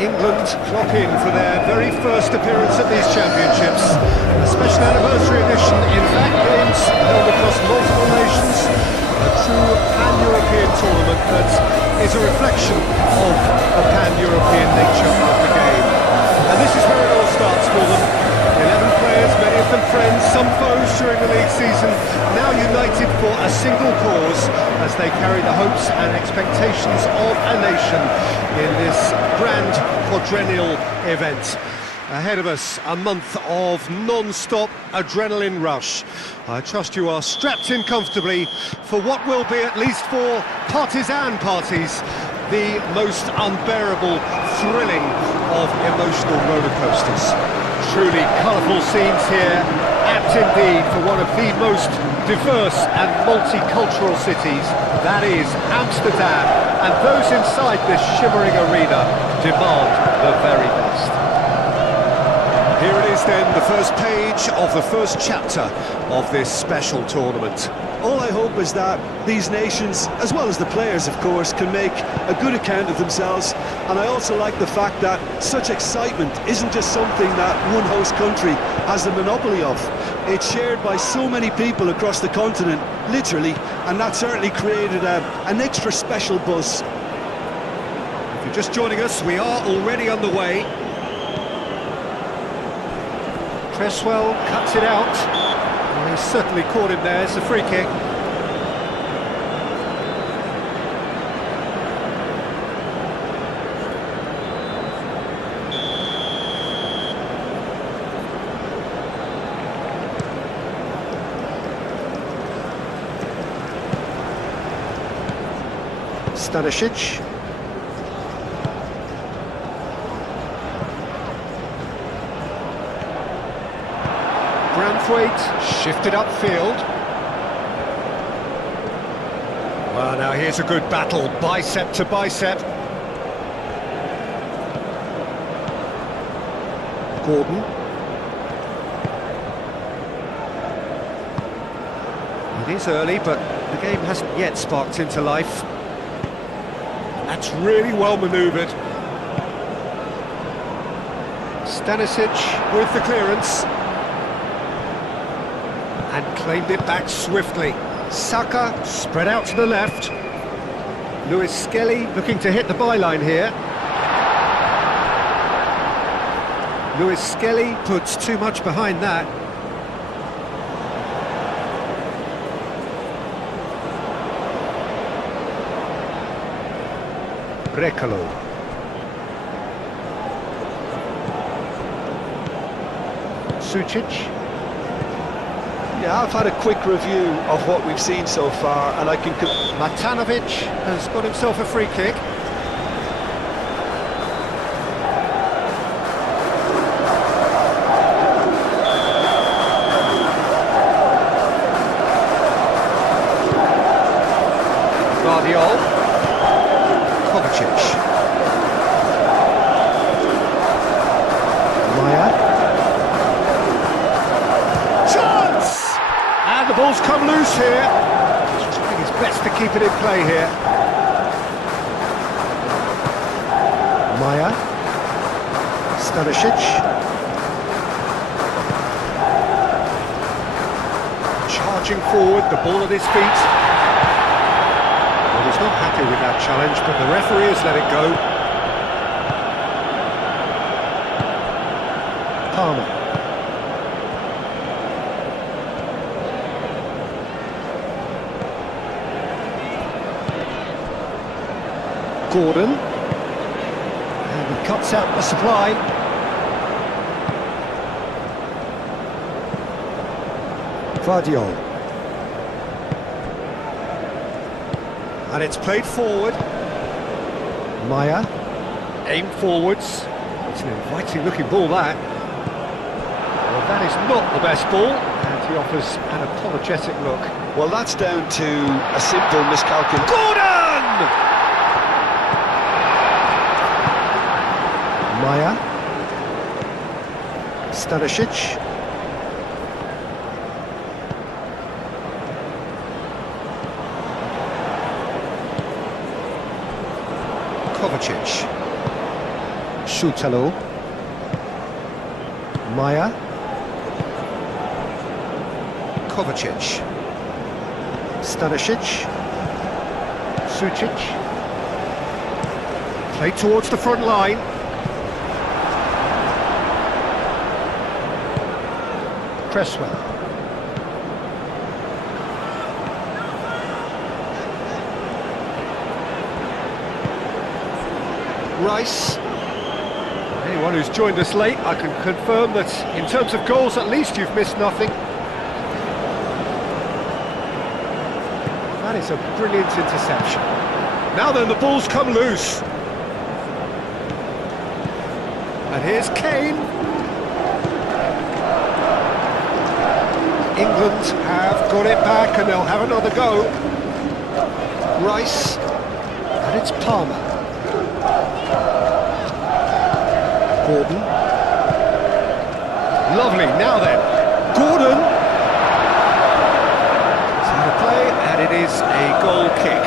England clock in for their very first appearance at these championships. A special anniversary edition, in fact, games held across multiple nations. A true pan-European tournament that is a reflection of the pan-European nature of the game. And this is where it all starts for them. 11 players, many of them friends, some foes during the league season, now united for a single cause as they carry the hopes and expectations of a nation in this grand quadrennial event. Ahead of us, a month of non-stop adrenaline rush. I trust you are strapped in comfortably for what will be, at least for partisan parties, the most unbearable, thrilling of emotional roller coasters. Truly colourful scenes here, apt indeed for one of the most diverse and multicultural cities, that is Amsterdam, and those inside this shimmering arena demand the very best. Here it is then, the first page of the first chapter of this special tournament. All I hope is that these nations, as well as the players of course, can make a good account of themselves, and I also like the fact that such excitement isn't just something that one host country has the monopoly of. It's shared by so many people across the continent, literally, and that certainly created an extra special buzz. If you're just joining us, we are already underway. Cresswell cuts it out. Well, he's certainly caught him there. It's a free kick. Stanisic. Branthwaite shifted upfield. Well, now here's a good battle, bicep to bicep. Gordon. It is early, but the game hasn't yet sparked into life. That's really well manoeuvred. Stanisic with the clearance. And claimed it back swiftly. Saka spread out to the left. Lewis Skelly looking to hit the byline here. Lewis Skelly puts too much behind that. Brekalo. Sucic. Yeah, I've had a quick review of what we've seen so far, and I can... Matanovic has got himself a free kick. Guardiol. Kovacic. Maya. The ball's come loose here. He's trying his best to keep it in play here. Maya. Stanisic. Charging forward, the ball at his feet. Well, he's not happy with that challenge, but the referee has let it go. Palmer. Gordon, and he cuts out the supply. Guardiol. And it's played forward. Maya, aim forwards. It's an inviting looking ball, that. Well, that is not the best ball, and he offers an apologetic look. Well, that's down to a simple miscalculation. Gordon! Maya. Stanisic. Kovacic. Šutalo. Maya. Kovacic. Stanisic. Sucic. Played towards the front line. Cresswell. Rice. Anyone who's joined us late, I can confirm that in terms of goals, at least you've missed nothing. That is a brilliant interception. Now then, the ball's come loose. And here's Kane. England have got it back and they'll have another go. Rice. And it's Palmer. Gordon. Lovely, now then. Gordon. It's out of play and it is a goal kick.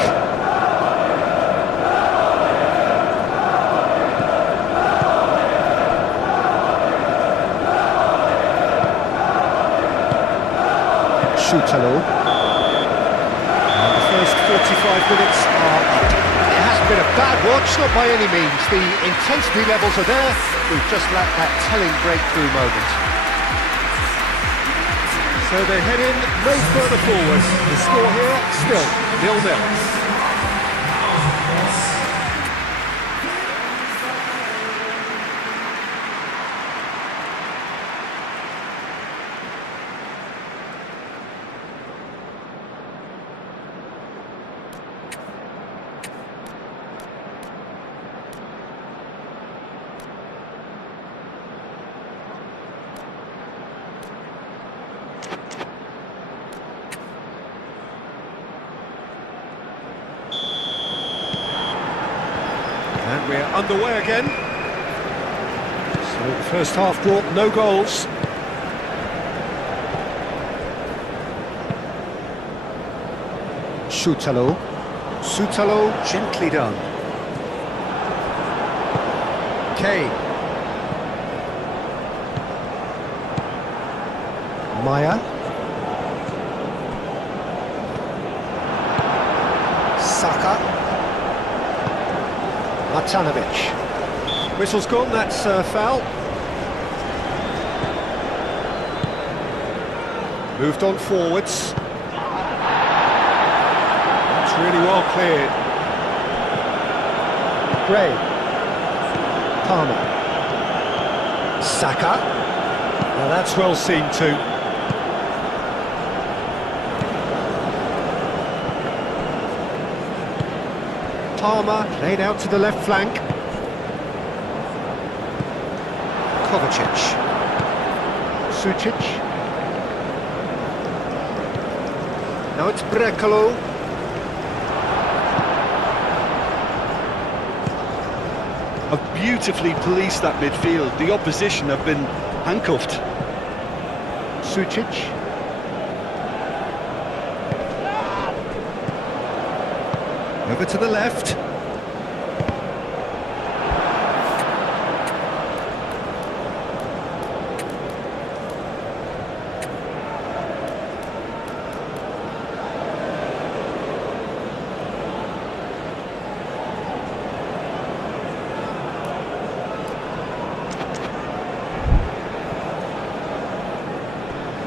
Šutalo. The first 45 minutes are up. It hasn't been a bad watch, not by any means. The intensity levels are there. We've just lacked that telling breakthrough moment. So they head in no further forward. The score here still 0-0. And we're underway again. So the first half brought no goals. Šutalo. Šutalo, gently done. Kane. Maya. Saka. Matanovic. Whistle's gone, that's a foul. Moved on forwards. That's really well cleared. Gray. Palmer. Saka. Now that's well seen too. Palmer played out to the left flank. Kovacic. Sucic. Now it's Brekalo. Have beautifully policed that midfield. The opposition have been handcuffed. Sucic. Over to the left.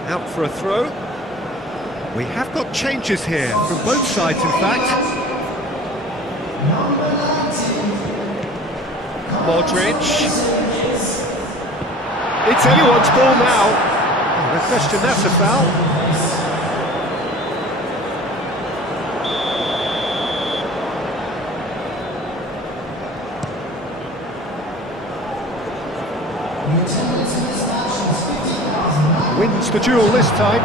Out for a throw. We have got changes here from both sides, in fact. Modric. It's anyone's ball now. No question, that's a foul. Wins the duel this time.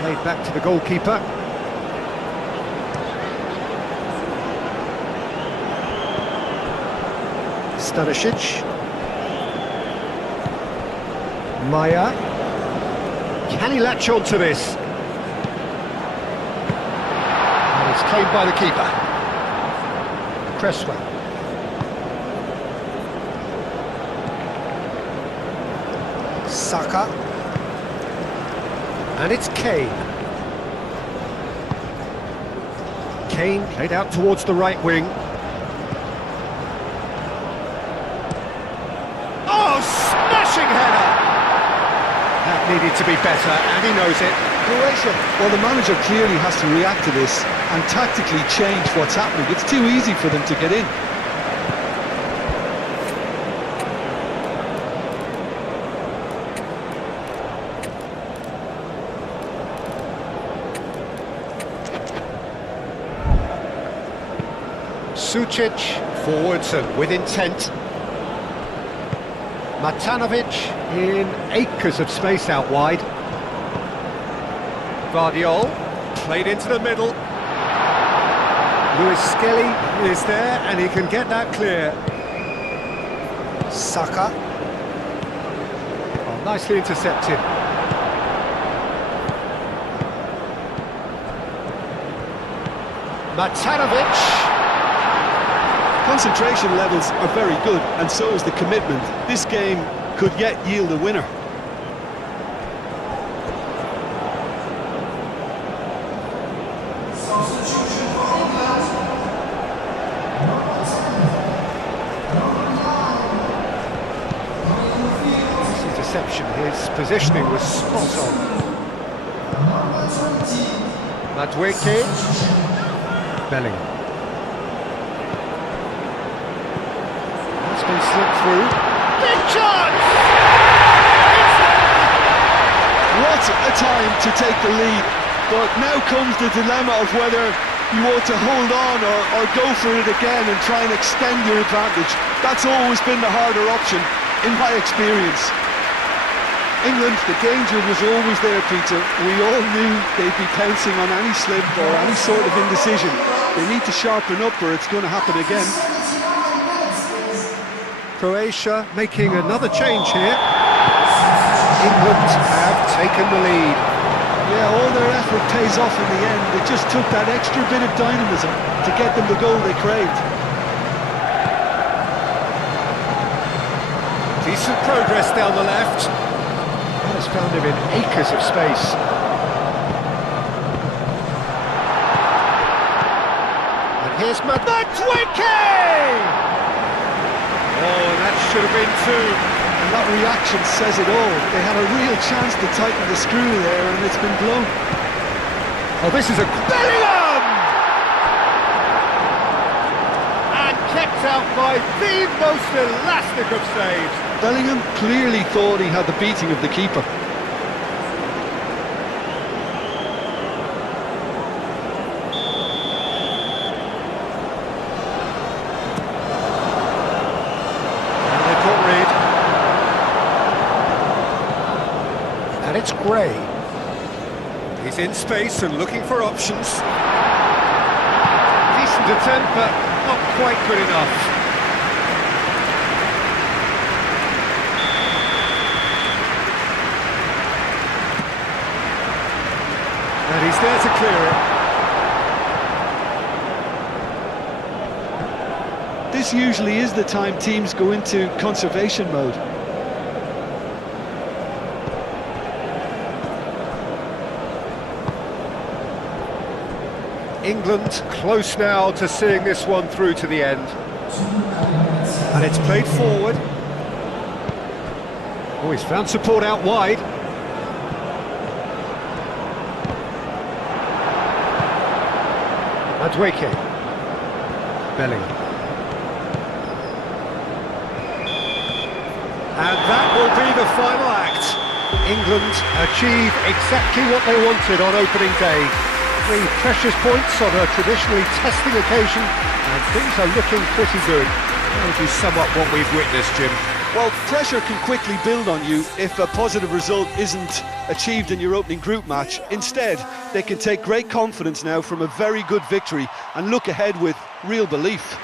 Played back to the goalkeeper. Stanisic. Maya. Can he latch on to this? And it's claimed by the keeper. Cresswell. Saka. And it's Kane. Kane played out towards the right wing. Oh, smashing header! That needed to be better, and he knows it. Croatia, well, the manager clearly has to react to this and tactically change what's happening. It's too easy for them to get in. Sucic, forwards and with intent. Matanovic in acres of space out wide. Vardiol played into the middle. Lewis Skelly is there and he can get that clear. Saka. Oh, nicely intercepted. Matanovic. Concentration levels are very good, and so is the commitment. This game could yet yield a winner. This interception, his positioning was spot on. Madueke. Bellingham. Been slipped through. Big chance! What a time to take the lead, but now comes the dilemma of whether you ought to hold on or go for it again and try and extend your advantage. That's always been the harder option, in my experience. England, the danger was always there, Peter. We all knew they'd be pouncing on any slip or any sort of indecision. They need to sharpen up or it's going to happen again. Croatia making another change here. England have taken the lead. Yeah, all their effort pays off in the end. It just took that extra bit of dynamism to get them the goal they craved. Decent progress down the left. Has found him in acres of space. And here's Madueke! Oh, and that should have been two. And that reaction says it all. They had a real chance to tighten the screw there, and it's been blown. Oh, this is a Bellingham! And kept out by the most elastic of saves. Bellingham clearly thought he had the beating of the keeper. And it's Gray. He's in space and looking for options. Decent attempt, but not quite good enough. And he's there to clear it. This usually is the time teams go into conservation mode. England close now to seeing this one through to the end. And it's played forward. Oh, he's found support out wide. Madueke. Bellingham. And that will be the final act. England achieve exactly what they wanted on opening day. 3 precious points on a traditionally testing occasion, and things are looking pretty good. How would you sum up what we've witnessed, Jim? Well, pressure can quickly build on you if a positive result isn't achieved in your opening group match. Instead, they can take great confidence now from a very good victory and look ahead with real belief.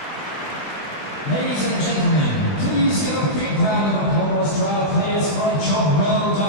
Ladies and gentlemen, please give a big round of applause to our players for a job well done.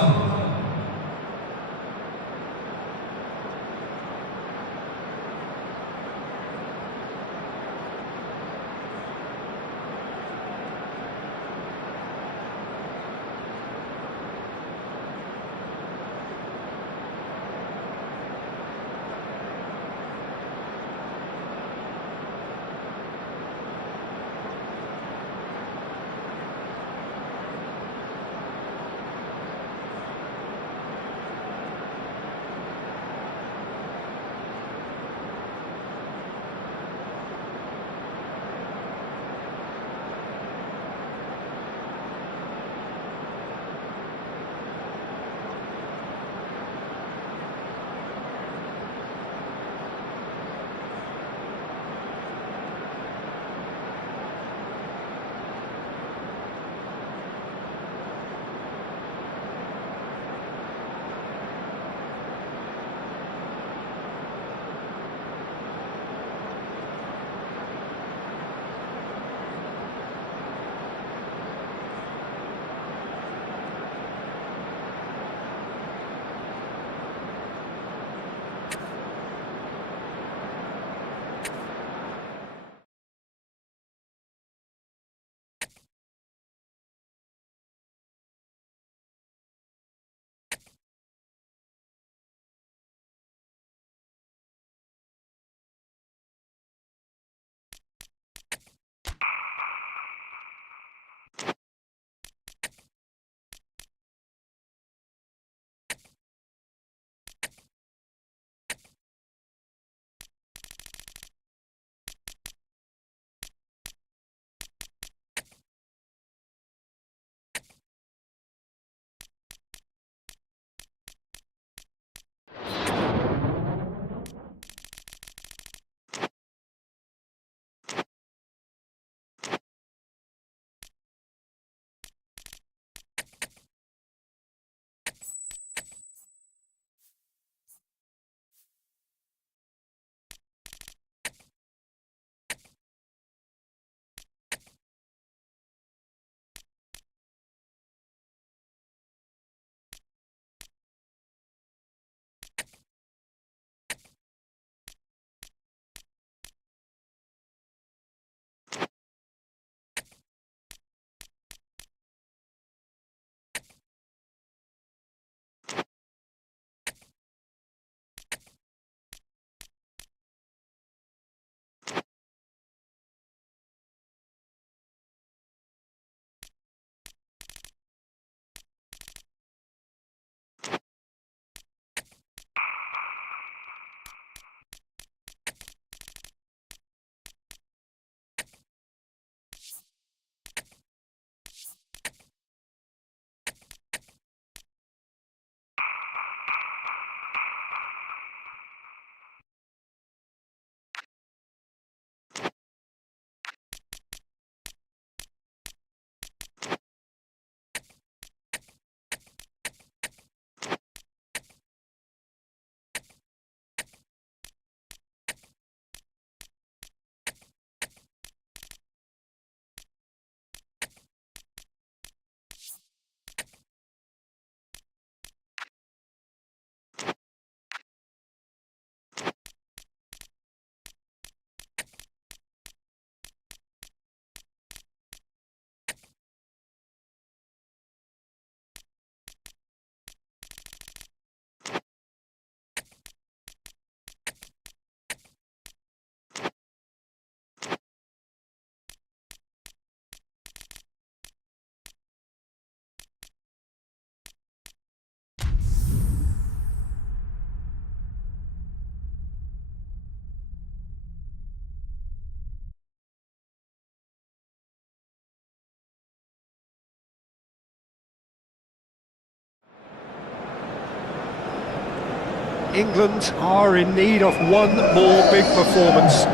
England are in need of one more big performance.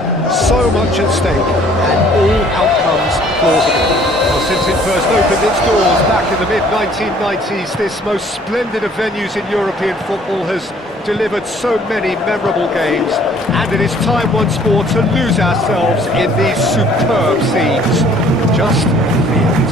So much at stake, and all outcomes plausible. Well, since it first opened its doors back in the mid-1990s, this most splendid of venues in European football has delivered so many memorable games, and it is time once more to lose ourselves in these superb scenes. Just feel it.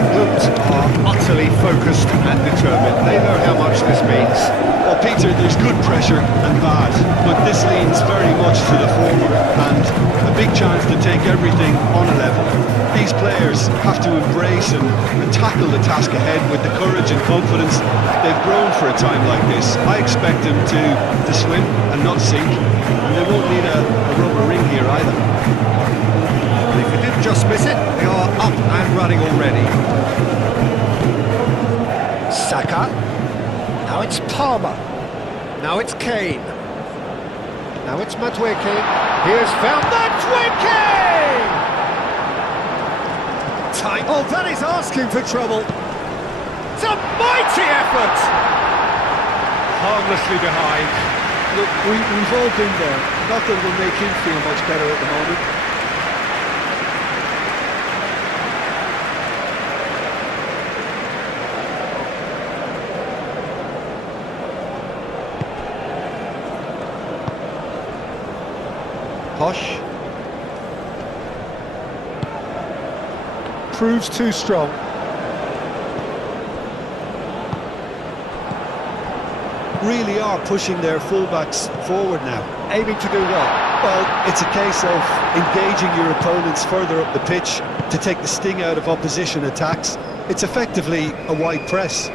England are utterly focused and determined. They know how much this means. Well, Peter, there's good pressure and bad, but this leans very much to the former, and a big chance to take everything on a level. These players have to embrace and tackle the task ahead with the courage and confidence they've grown for a time like this. I expect them to swim and not sink, and they won't need a rubber ring here either. And if they didn't just miss it, they are up and running already. Saka. Now it's Palmer. Now it's Kane. Now it's Madueke. Here's found Madueke! Time. Oh, that is asking for trouble. It's a mighty effort! Harmlessly behind. Look, we've all been there. Not that it will make him feel much better at the moment. Posh. Proves too strong. Really are pushing their fullbacks forward now. Aiming to do what? Well, it's a case of engaging your opponents further up the pitch to take the sting out of opposition attacks. It's effectively a wide press.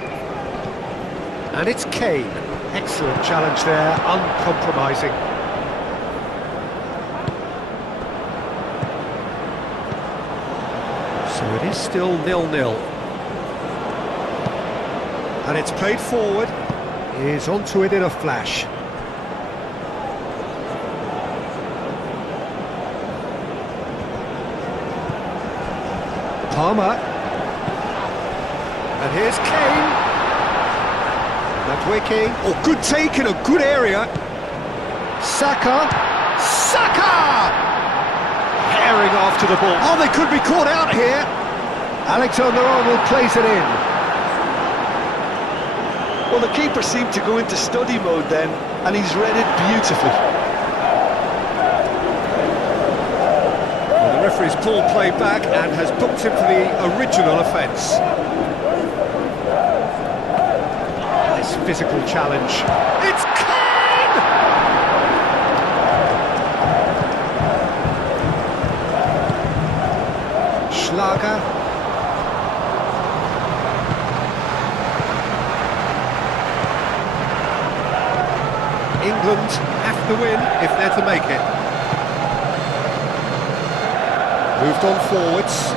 And it's Kane. Excellent challenge there, uncompromising. So it is still 0-0. And it's played forward. He's onto it in a flash. Palmer. And here's Kane. Madueke. Oh, good take in a good area. Saka. Saka! Herring after the ball. Oh, they could be caught out here. Alexander-Arnold plays it in. Well, the keeper seemed to go into study mode then, and he's read it beautifully. Well, the referee's pulled play back and has booked him for the original offence. Nice physical challenge. It's Kane! Schlager. England have to win if they're to make it. Moved on forwards.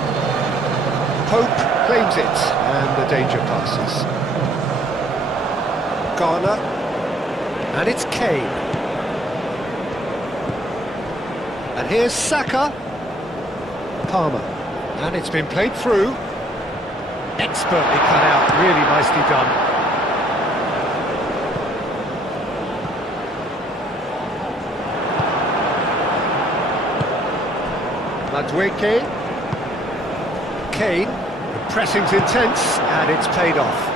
Pope claims it, and the danger passes. Garner. And it's Kane. And here's Saka. Palmer. And it's been played through. Expertly cut out, really nicely done. Madueke. Kane. The pressing's intense, and it's paid off.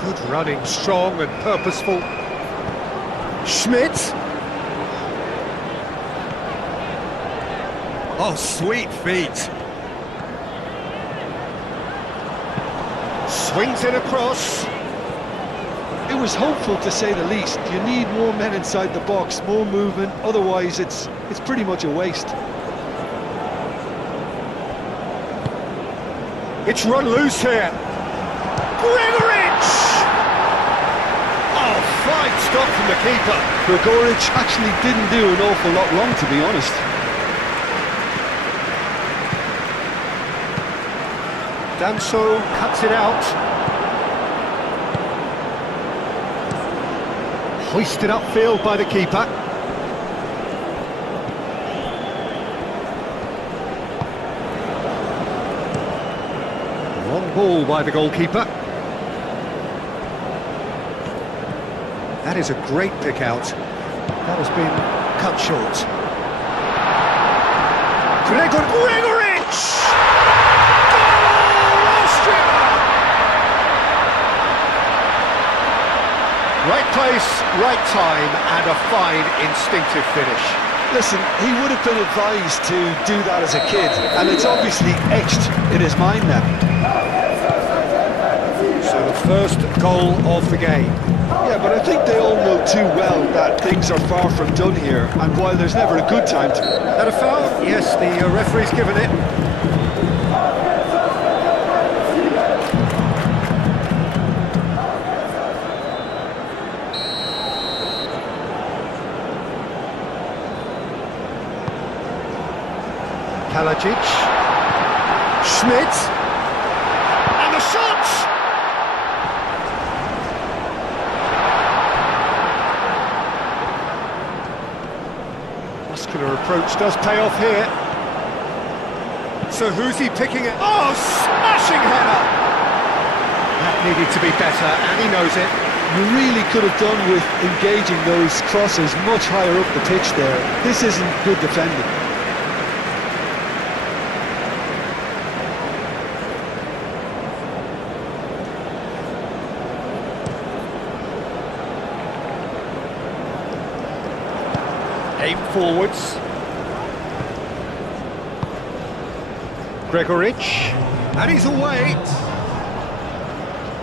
Good running, strong and purposeful. Schmidt. Oh, sweet feet. Swings it across. It was hopeful, to say the least. You need more men inside the box, more movement, otherwise it's pretty much a waste. It's run loose here. Gregoritsch! Oh, fine stop from the keeper. Gregoritsch actually didn't do an awful lot wrong, to be honest. Danso cuts it out. Hoisted upfield by the keeper. Long ball by the goalkeeper. That is a great pick out. That has been cut short. Gregoritsch! Goal, Austria! Right place, right time, and a fine instinctive finish. Listen, he would have been advised to do that as a kid, and it's obviously etched in his mind now. So the first goal of the game. Yeah, but I think they all know too well that things are far from done here, and while there's never a good time to... That a foul? Yes, the referee's given it. Kalajic, Schmidt, and the shot! Muscular approach does pay off here. So who's he picking it? Oh, smashing header! That needed to be better, and he knows it. You really could have done with engaging those crosses much higher up the pitch there. This isn't good defending. Aim forwards. Gregoritsch, and he's away.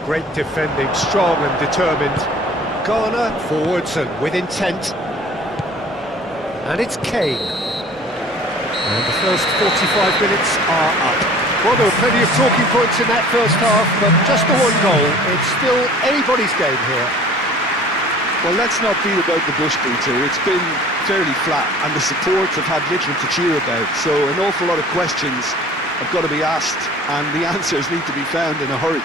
Great defending, strong and determined. Garner forwards and with intent. And it's Kane. And the first 45 minutes are up. Well, there were plenty of talking points in that first half, but just the one goal. It's still anybody's game here. Well, let's not beat about the bush, Peter. It's been fairly flat, and the supports have had little to cheer about, so an awful lot of questions have got to be asked, and the answers need to be found in a hurry.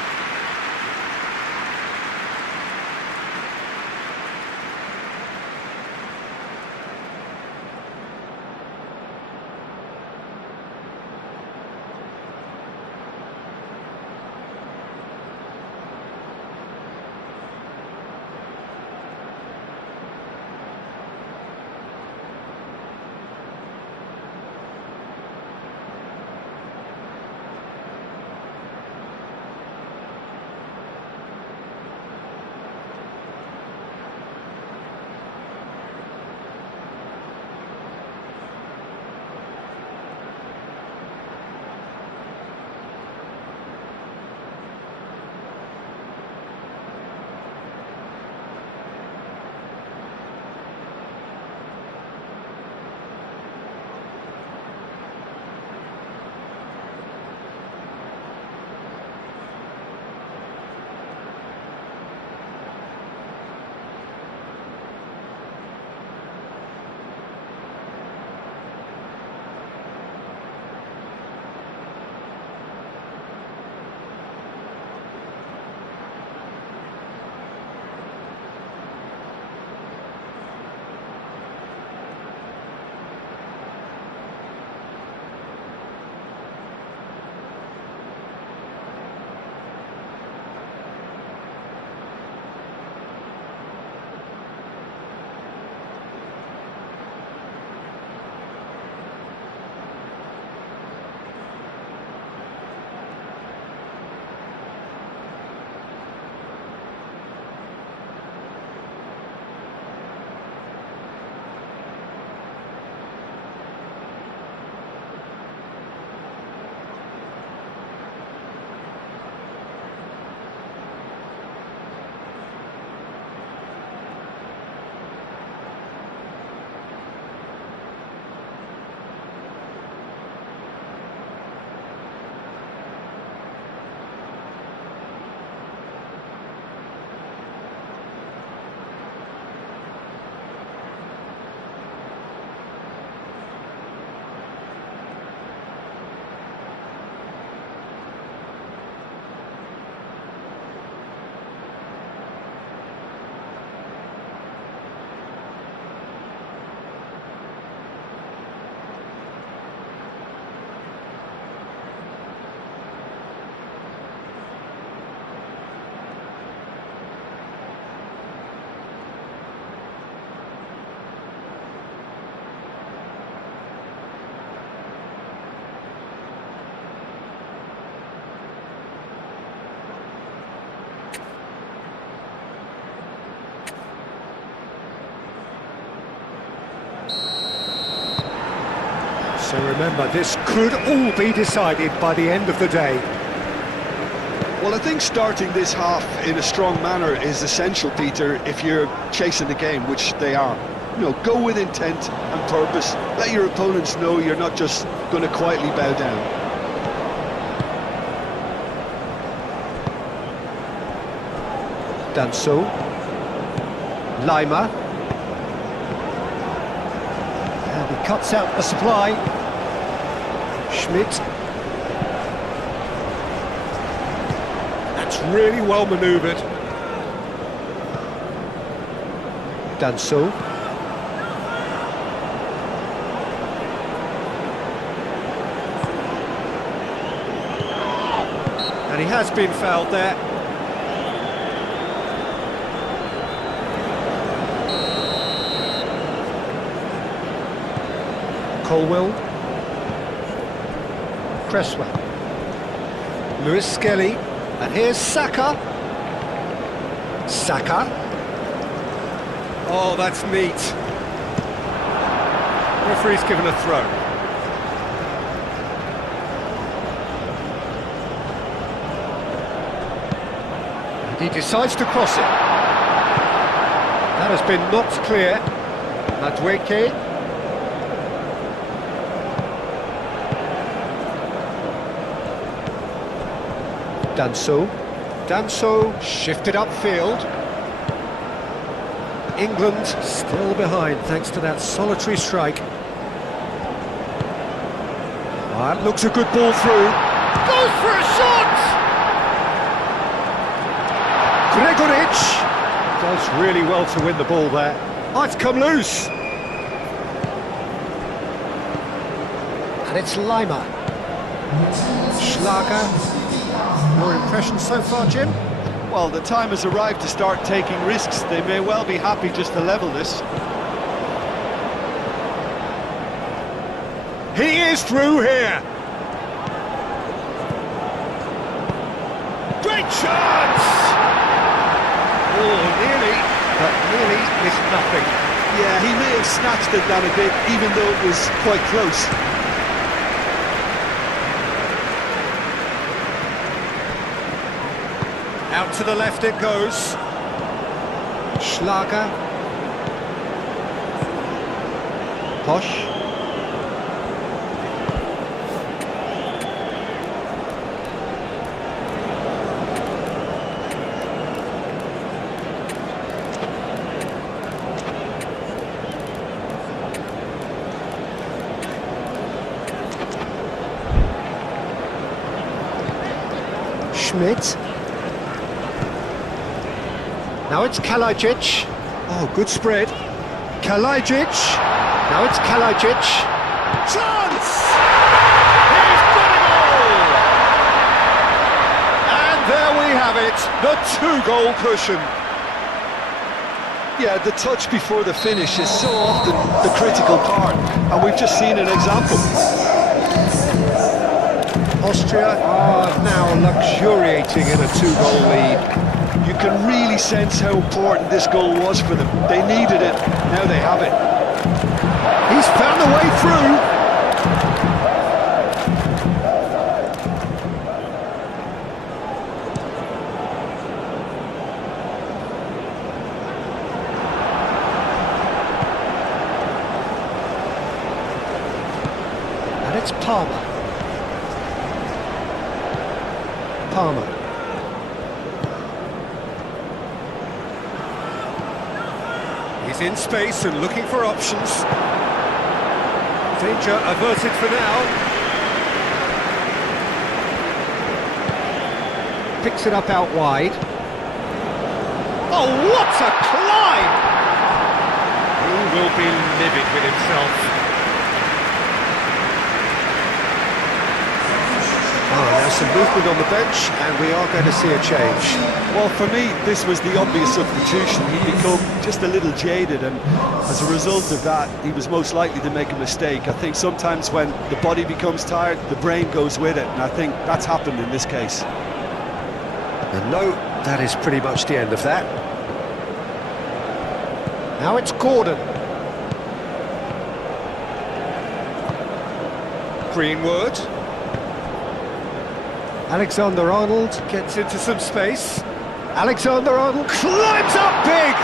So remember, this could all be decided by the end of the day. Well, I think starting this half in a strong manner is essential, Peter, if you're chasing the game, which they are. You know, go with intent and purpose. Let your opponents know you're not just going to quietly bow down. Danso. Lima. And he cuts out the supply. Schmidt. That's really well manoeuvred. Danso. And he has been fouled there. Colwell. Cresswell. Lewis Skelly. And here's Saka. Saka. Oh, that's neat. Referee's given a throw. And he decides to cross it. That has been knocked clear. Madueke. Danso. Danso shifted upfield. England still behind thanks to that solitary strike. That looks a good ball through. Goes for a shot! Gregoric does really well to win the ball there. Oh, it's come loose. And it's Lima. Schlager. Your impression so far, Jim? Well, the time has arrived to start taking risks. They may well be happy just to level this. He is through here. Great chance! Oh, nearly, but nearly is nothing. Yeah, he may have snatched it down a bit, even though it was quite close. Out to the left it goes. Schlager. Posch. Schmidt. Now it's Kalajic. Oh, good spread. Kalajic. Now it's Kalajic. Chance! He's got it all! And there we have it, the two-goal cushion. Yeah, the touch before the finish is so often the critical part, and we've just seen an example. Austria are now luxuriating in a two-goal lead. You can really sense how important this goal was for them. They needed it, now they have it. He's found a way through. And it's Palmer. Palmer. He's in space and looking for options. Danger averted for now. Picks it up out wide. Oh, what a climb! He will be livid with himself. Now some movement on the bench, and we are going to see a change. Well, for me, this was the obvious substitution. He'd become just a little jaded, and as a result of that, he was most likely to make a mistake. I think sometimes when the body becomes tired, the brain goes with it, and I think that's happened in this case. And no, that is pretty much the end of that. Now it's Gordon. Greenwood. Alexander-Arnold gets into some space. Alexander-Arnold climbs up big!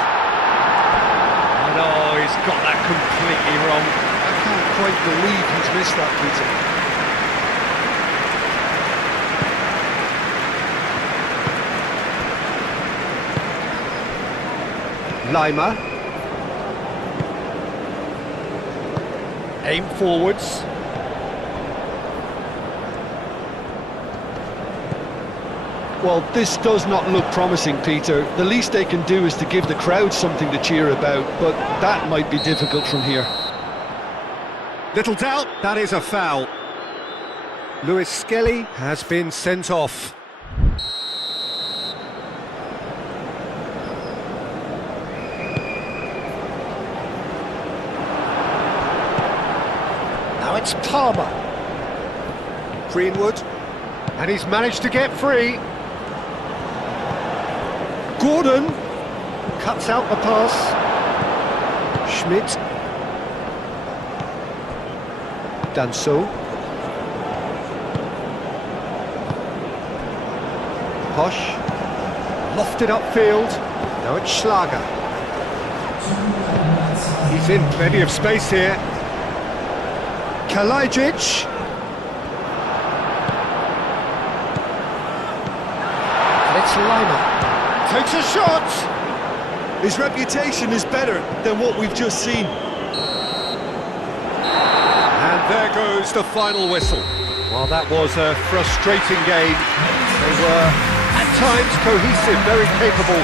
And oh, he's got that completely wrong. I can't quite believe he's missed that, Peter. Lima. Aim forwards. Well, this does not look promising, Peter. The least they can do is to give the crowd something to cheer about, but that might be difficult from here. Little doubt, that is a foul. Lewis Skelly has been sent off. Now it's Palmer. Greenwood. And he's managed to get free. Gordon cuts out the pass. Schmidt. Danso. Posh. Lofted upfield. Now it's Schlager. He's in plenty of space here. Kalajic. And it's Lima. Takes a shot! His reputation is better than what we've just seen. And there goes the final whistle. Well, that was a frustrating game. They were, at times, cohesive, very capable.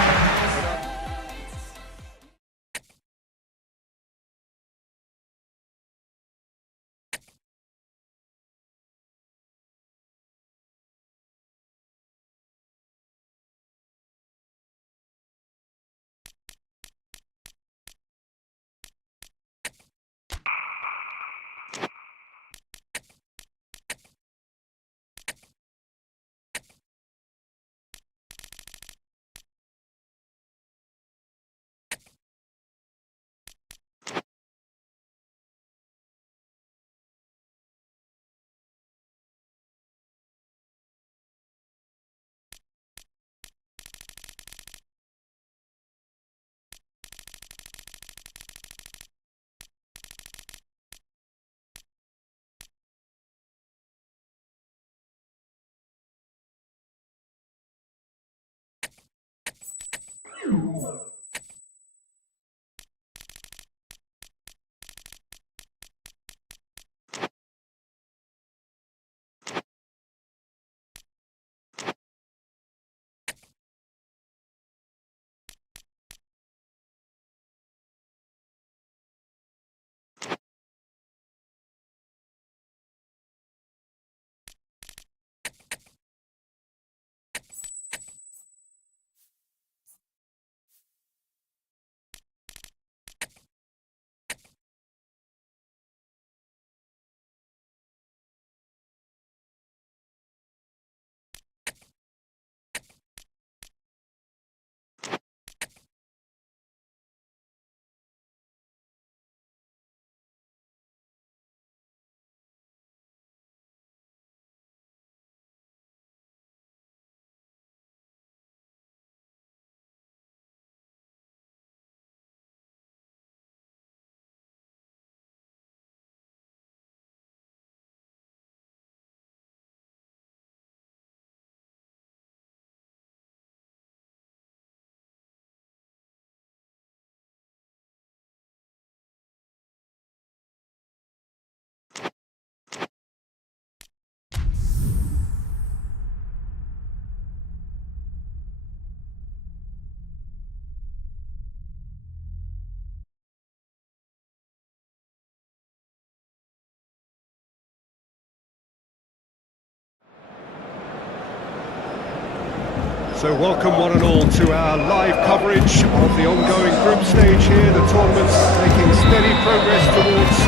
So welcome one and all to our live coverage of the ongoing group stage here. The tournament's making steady progress towards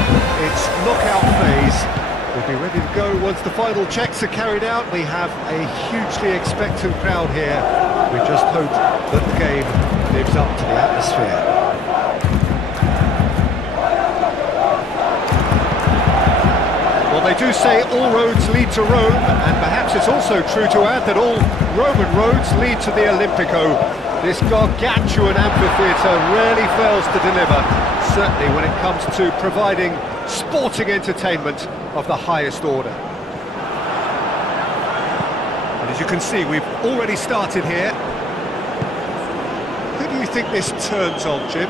its knockout phase. We'll be ready to go once the final checks are carried out. We have a hugely expectant crowd here. We just hope that the game lives up to the atmosphere. Well, they do say all roads lead to Rome, and perhaps it's also true to add that all Roman roads lead to the Olimpico. This gargantuan amphitheatre rarely fails to deliver, certainly when it comes to providing sporting entertainment of the highest order. And as you can see, we've already started here. Who do you think this turns on, Jim?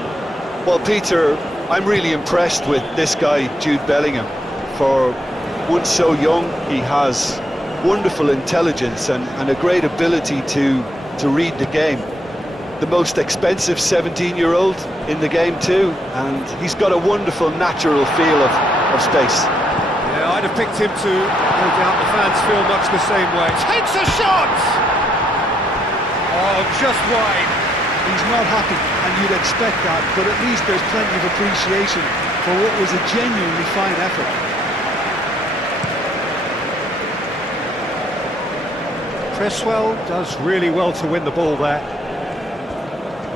Well, Peter, I'm really impressed with this guy, Jude Bellingham. For one so young, he has wonderful intelligence and a great ability to read the game. The most expensive 17-year-old in the game too, and he's got a wonderful natural feel of space. Yeah, I'd have picked him too. No doubt the fans feel much the same way. Takes a shot! Oh, just wide. He's not happy, and you'd expect that, but at least there's plenty of appreciation for what was a genuinely fine effort. Cresswell does really well to win the ball there.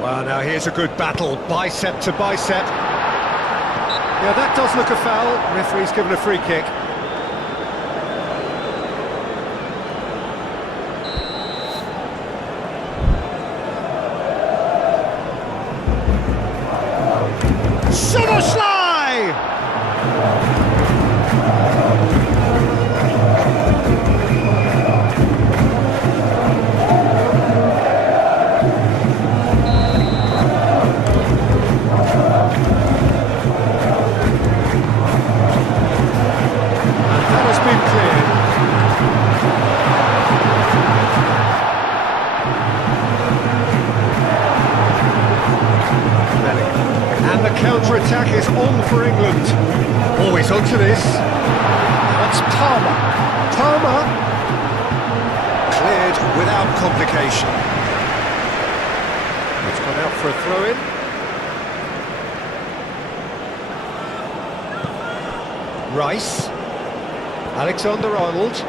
Well, now here's a good battle, bicep to bicep. Yeah, that does look a foul. Referee's given a free kick. Szoboszlai! And the counter-attack is on for England. Always onto this. That's Palmer. Palmer cleared without complication. It's gone out for a throw-in. Rice. Alexander-Arnold.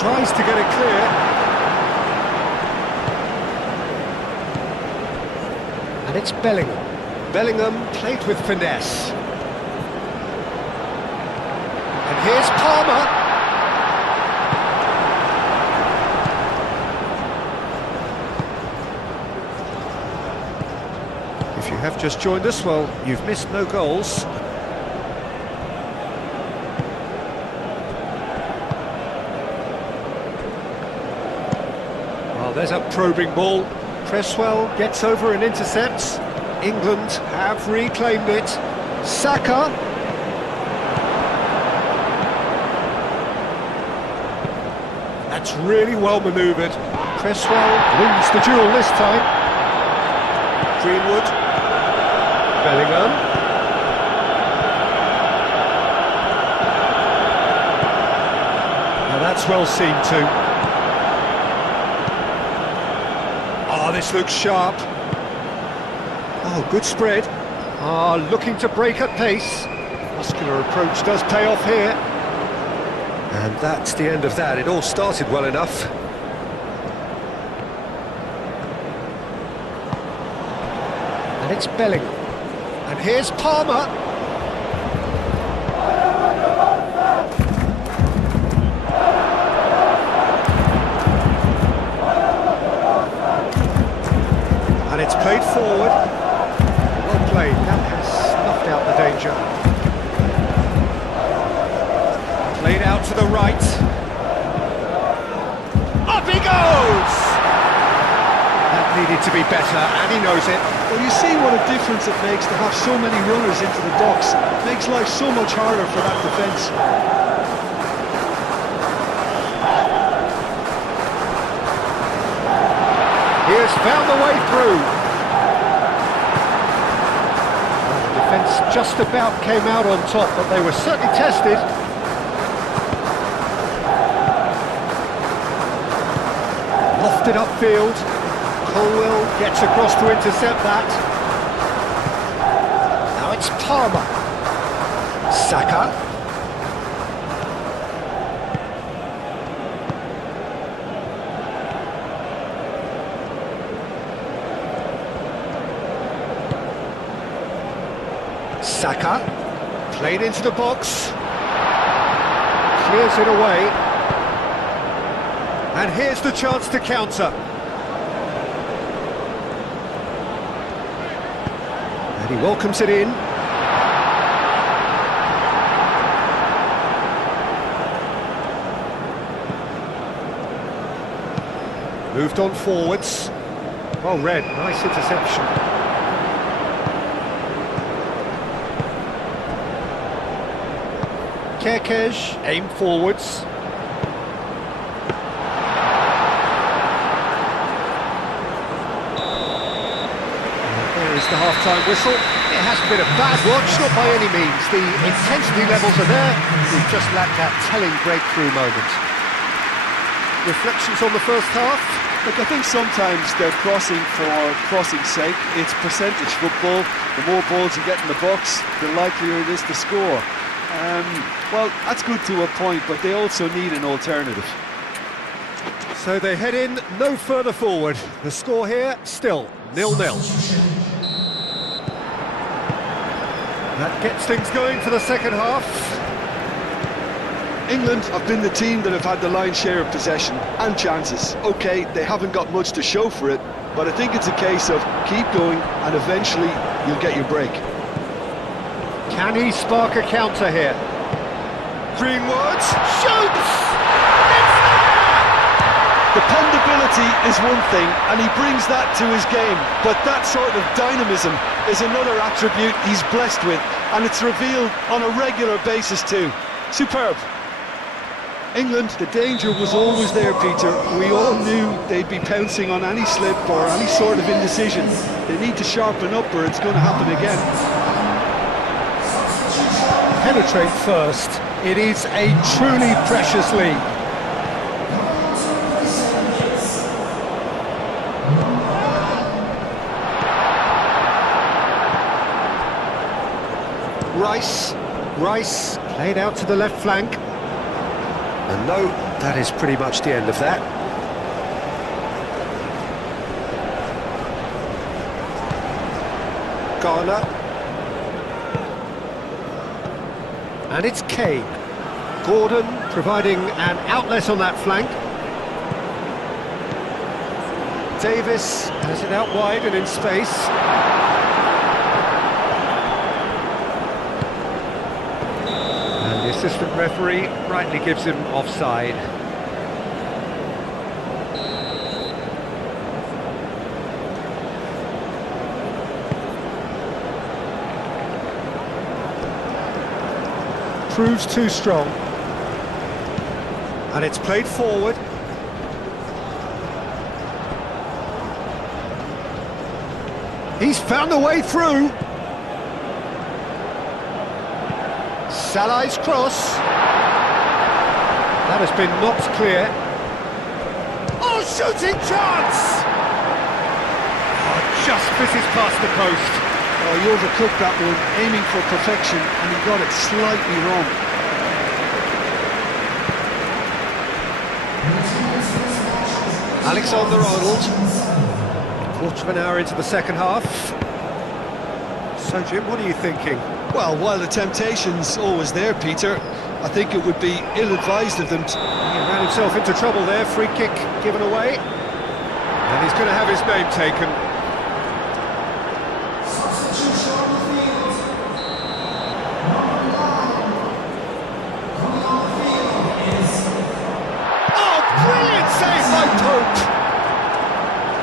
Tries to get it clear. And it's Bellingham. Bellingham played with finesse. And here's Palmer. If you have just joined us, well, you've missed no goals. There's a probing ball. Cresswell gets over and intercepts. England have reclaimed it. Saka. That's really well manoeuvred. Cresswell wins the duel this time. Greenwood. Bellingham. Now that's well seen too. Oh, this looks sharp. Oh, good spread. Looking to break at pace. Muscular approach does pay off here. And that's the end of that. It all started well enough. And it's Bellingham. And here's Palmer. And it's played forward. Well played. That has snuffed out the danger. Played out to the right. Up he goes! That needed to be better, and he knows it. Well, you see what a difference it makes to have so many runners into the box. It makes life so much harder for that defence. He has found the way through. The defence just about came out on top, but they were certainly tested. Lofted upfield. Colwell gets across to intercept that. Now it's Palmer. Saka. Saka, played into the box, clears it away, and here's the chance to counter. And he welcomes it in. Moved on forwards. Well read, nice interception. Kerkez, aim forwards. There is the half-time whistle. It hasn't been a bad watch, not by any means. The intensity levels are there. We've just lacked that telling breakthrough moment. Reflections on the first half? Look, I think sometimes they're crossing for crossing's sake. It's percentage football. The more balls you get in the box, the likelier it is to score. Well, that's good to a point, but they also need an alternative. So they head in no further forward. The score here, still 0-0. That gets things going for the second half. England have been the team that have had the lion's share of possession and chances. OK, they haven't got much to show for it, but I think it's a case of keep going and eventually you'll get your break. Can he spark a counter here? Greenwood shoots! It's there! Dependability is one thing, and he brings that to his game, but that sort of dynamism is another attribute he's blessed with, and it's revealed on a regular basis too. Superb. England, the danger was always there, Peter. We all knew they'd be pouncing on any slip or any sort of indecision. They need to sharpen up or it's going to happen again. Penetrate first. It is a truly precious lead. Rice played out to the left flank. And no, that is pretty much the end of that. Garner. And it's Kane. Gordon providing an outlet on that flank. Davis has it out wide and in space. And the assistant referee rightly gives him offside. Proves too strong. And it's played forward. He's found a way through. Salah's cross. That has been knocked clear. Oh, shooting chance! Oh, just misses past the post. Oh, he overcooked that one, aiming for perfection, and he got it slightly wrong. Alexander-Arnold. Quarter of an hour into the second half. So, Jim, what are you thinking? Well, while the temptation's always there, Peter, I think it would be ill-advised of them to... He ran himself into trouble there, free kick given away. And he's going to have his name taken.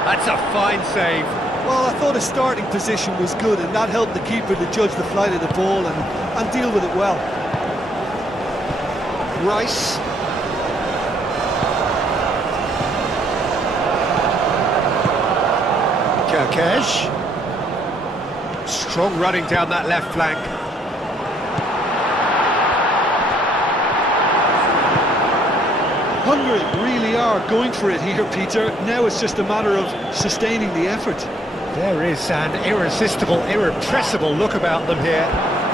That's a fine save. Well, I thought his starting position was good, and that helped the keeper to judge the flight of the ball and deal with it well. Rice. Kerkez. Strong running down that left flank. Hungary really are going for it here, Peter. Now it's just a matter of sustaining the effort. There is an irresistible, irrepressible look about them here.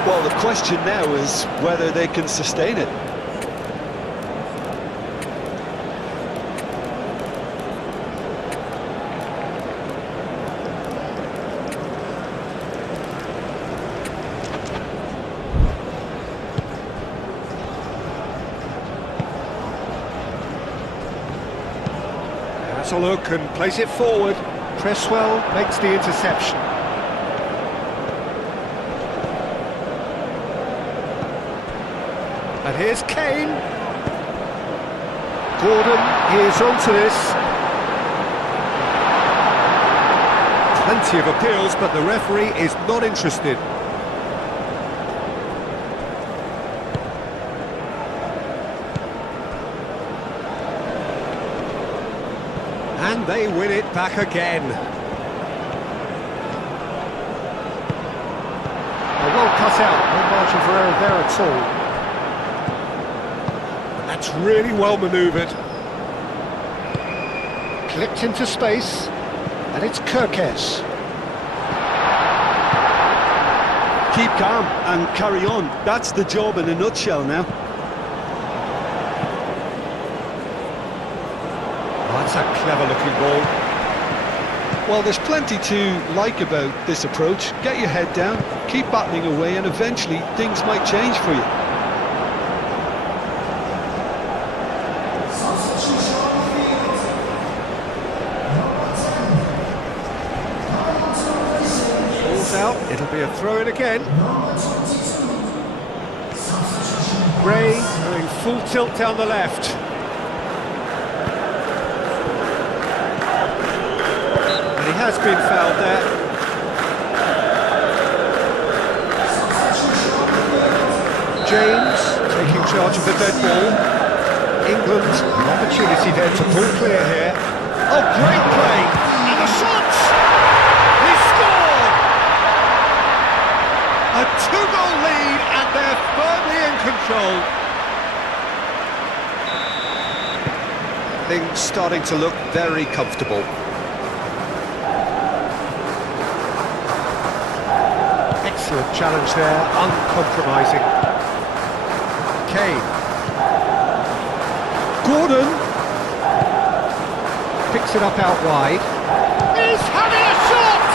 Well, the question now is whether they can sustain it. gets a look and plays it forward. Cresswell makes the interception. And here's Kane. Gordon is onto this. Plenty of appeals, but the referee is not interested. And they win it back again. Well cut out, no margin for error there at all. That's really well manoeuvred. Clipped into space, and it's Kirkes. Keep calm and carry on. That's the job in a nutshell now. That's a clever-looking ball. Well, there's plenty to like about this approach. Get your head down, keep battling away, and eventually things might change for you. Ball's out, it'll be a throw-in again. Gray going full tilt down the left. He has been fouled there. James taking charge of the dead ball. England, an opportunity there to pull clear here. Oh, great play! And the shot! He scored! A two-goal lead, and they're firmly in control. Things starting to look very comfortable. Excellent challenge there, uncompromising. Kane. Gordon. Picks it up out wide. He's having a shot!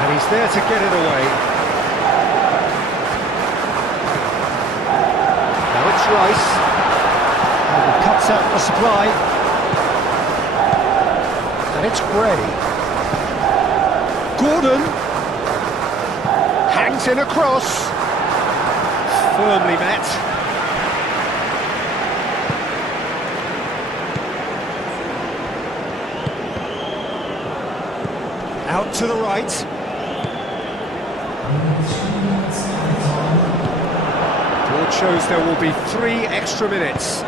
And he's there to get it away. Now it's Rice. And he cuts out the supply. And it's Gray. Gordon. Hangs in across. Firmly met. Out to the right. Board shows there will be 3 extra minutes.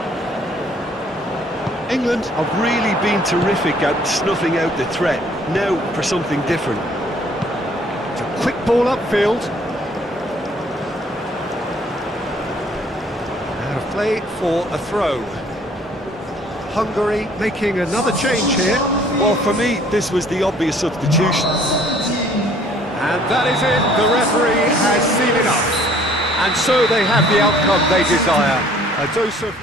England have really been terrific at snuffing out the threat. Now for something different. It's a quick ball upfield. Out of play for a throw. Hungary making another change here. Well, for me, this was the obvious substitution. And that is it. The referee has seen enough. And so they have the outcome they desire. A dose of...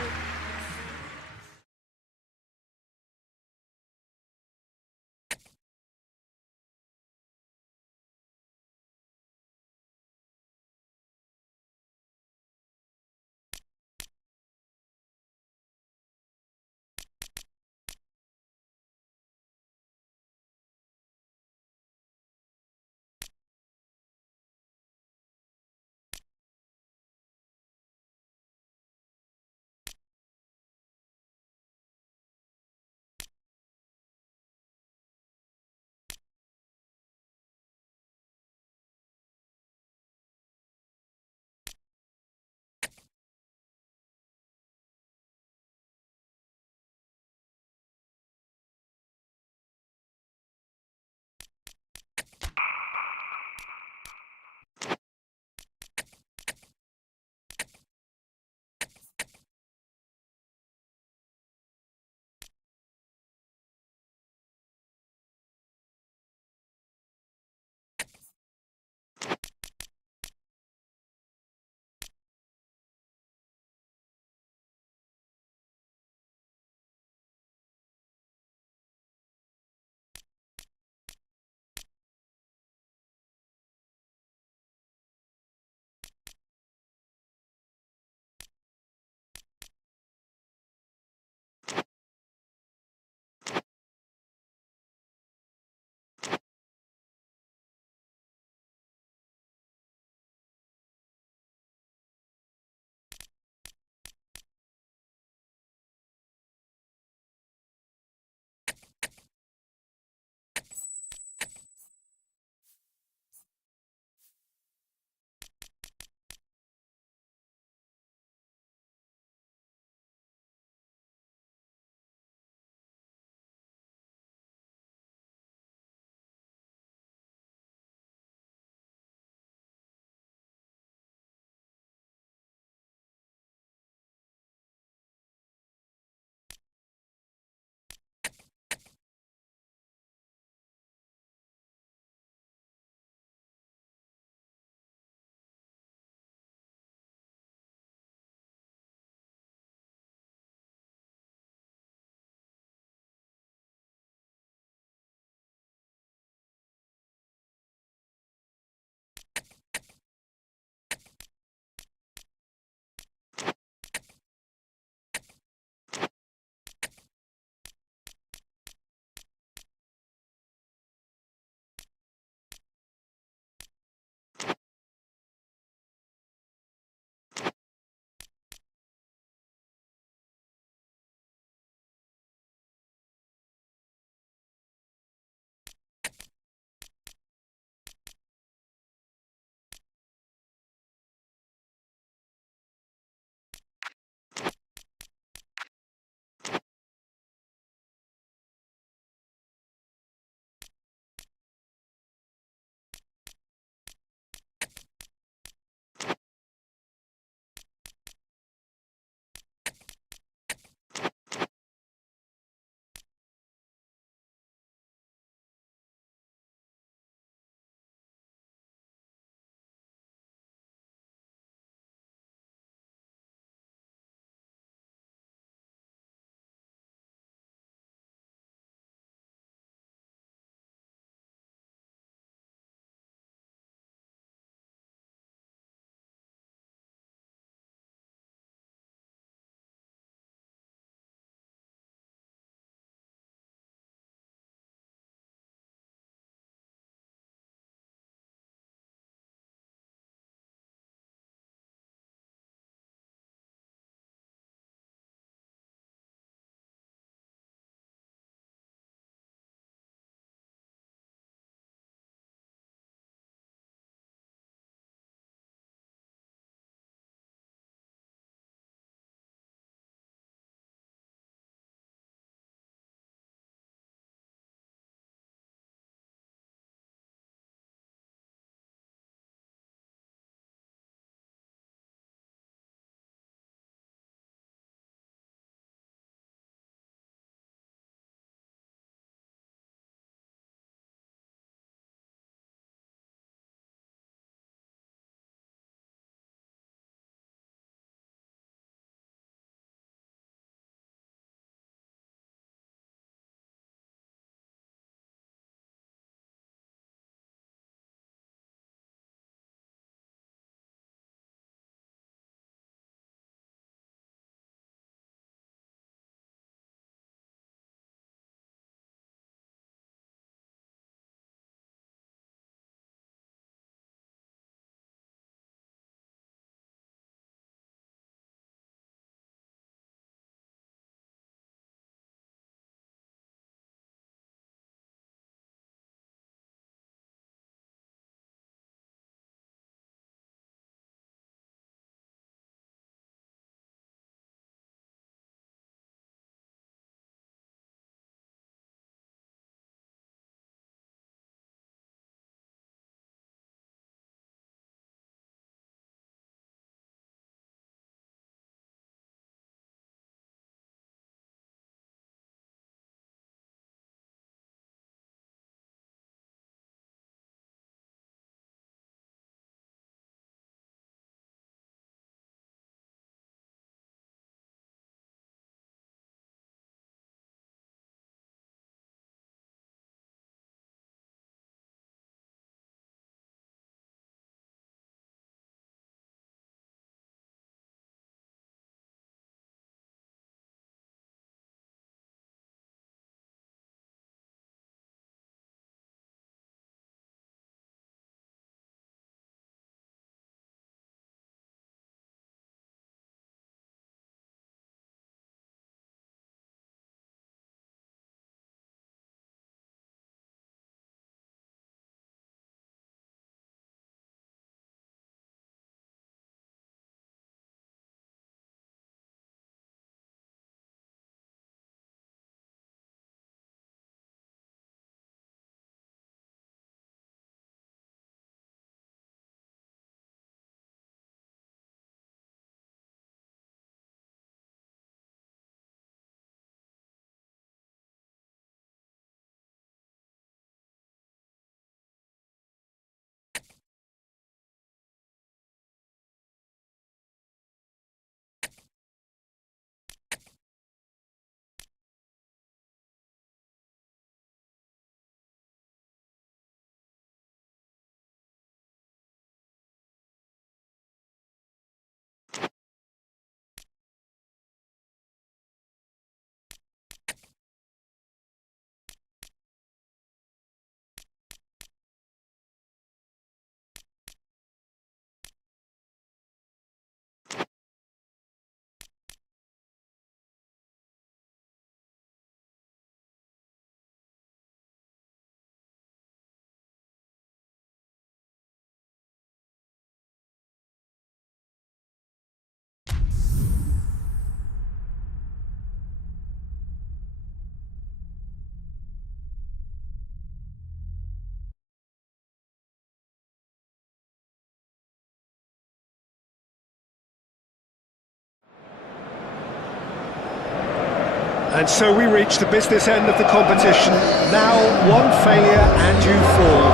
And so we reach the business end of the competition. Now one failure and you fall.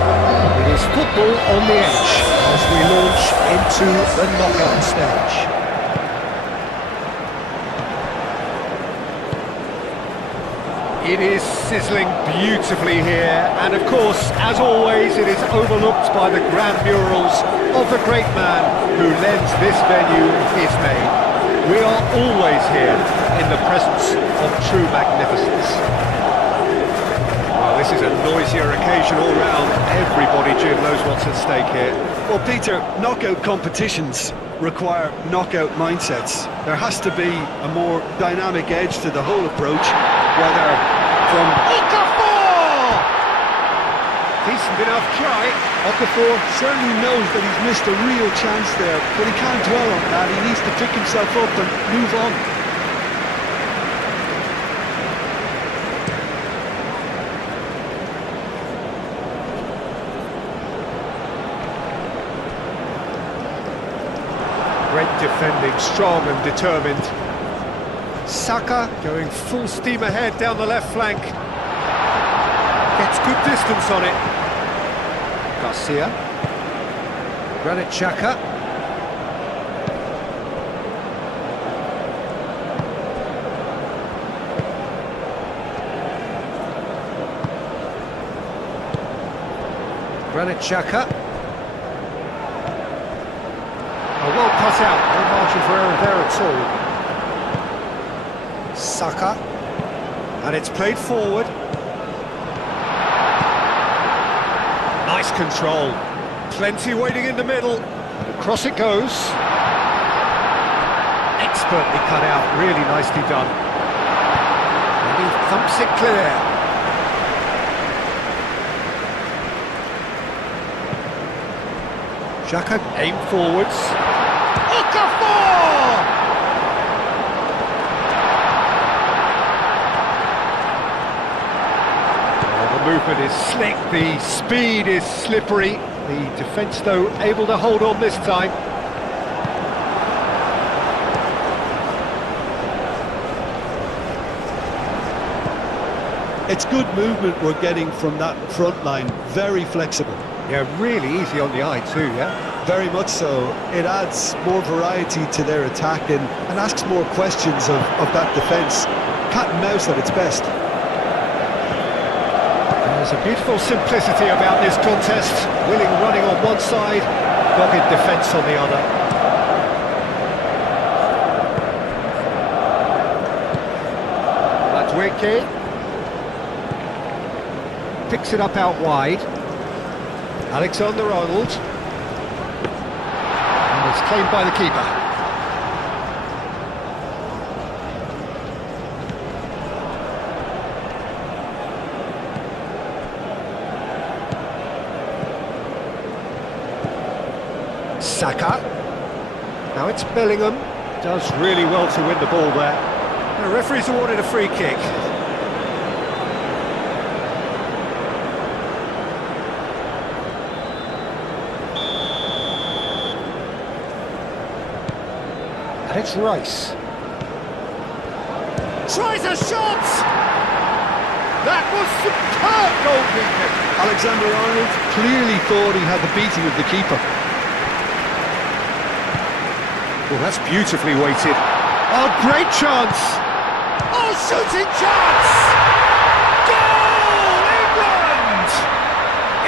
It is football on the edge as we launch into the knockout stage. It is sizzling beautifully here, and of course, as always, it is overlooked by the grand murals of the great man who lends this venue his name. We are always here in the presence of true magnificence. Well, this is a noisier occasion all round. Everybody, Jim, knows what's at stake here. Well, Peter, knockout competitions require knockout mindsets. There has to be a more dynamic edge to the whole approach, whether from Okafor! Decent enough try. Okafor certainly knows that he's missed a real chance there, but he can't dwell on that. He needs to pick himself up and move on. Great defending, strong and determined. Saka going full steam ahead down the left flank. Gets good distance on it. Garcia. Granit Xhaka. Granit Xhaka. A well cut out, no margin for error there at all. Saka. And it's played forward. Nice control. Plenty waiting in the middle. Across it goes. Expertly cut out, really nicely done. And he thumps it clear. Xhaka aim forwards. Okafor! The movement is slick, the speed is slippery. The defence, though, able to hold on this time. It's good movement we're getting from that front line, very flexible. Yeah, really easy on the eye too, yeah? Very much so. It adds more variety to their attack and asks more questions of that defence. Cat and mouse at its best. There's a beautiful simplicity about this contest. Willing running on one side, dogged defence on the other. Madueke picks it up out wide. Alexander-Arnold. And it's claimed by the keeper. Saka. Now it's Bellingham. Does really well to win the ball there. The referee's awarded a free kick. And it's Rice. Tries a shot! That was superb goalkeeping! Alexander-Arnold clearly thought he had the beating of the keeper. Well, that's beautifully weighted. Oh, great chance! Oh, shooting chance! Goal! England!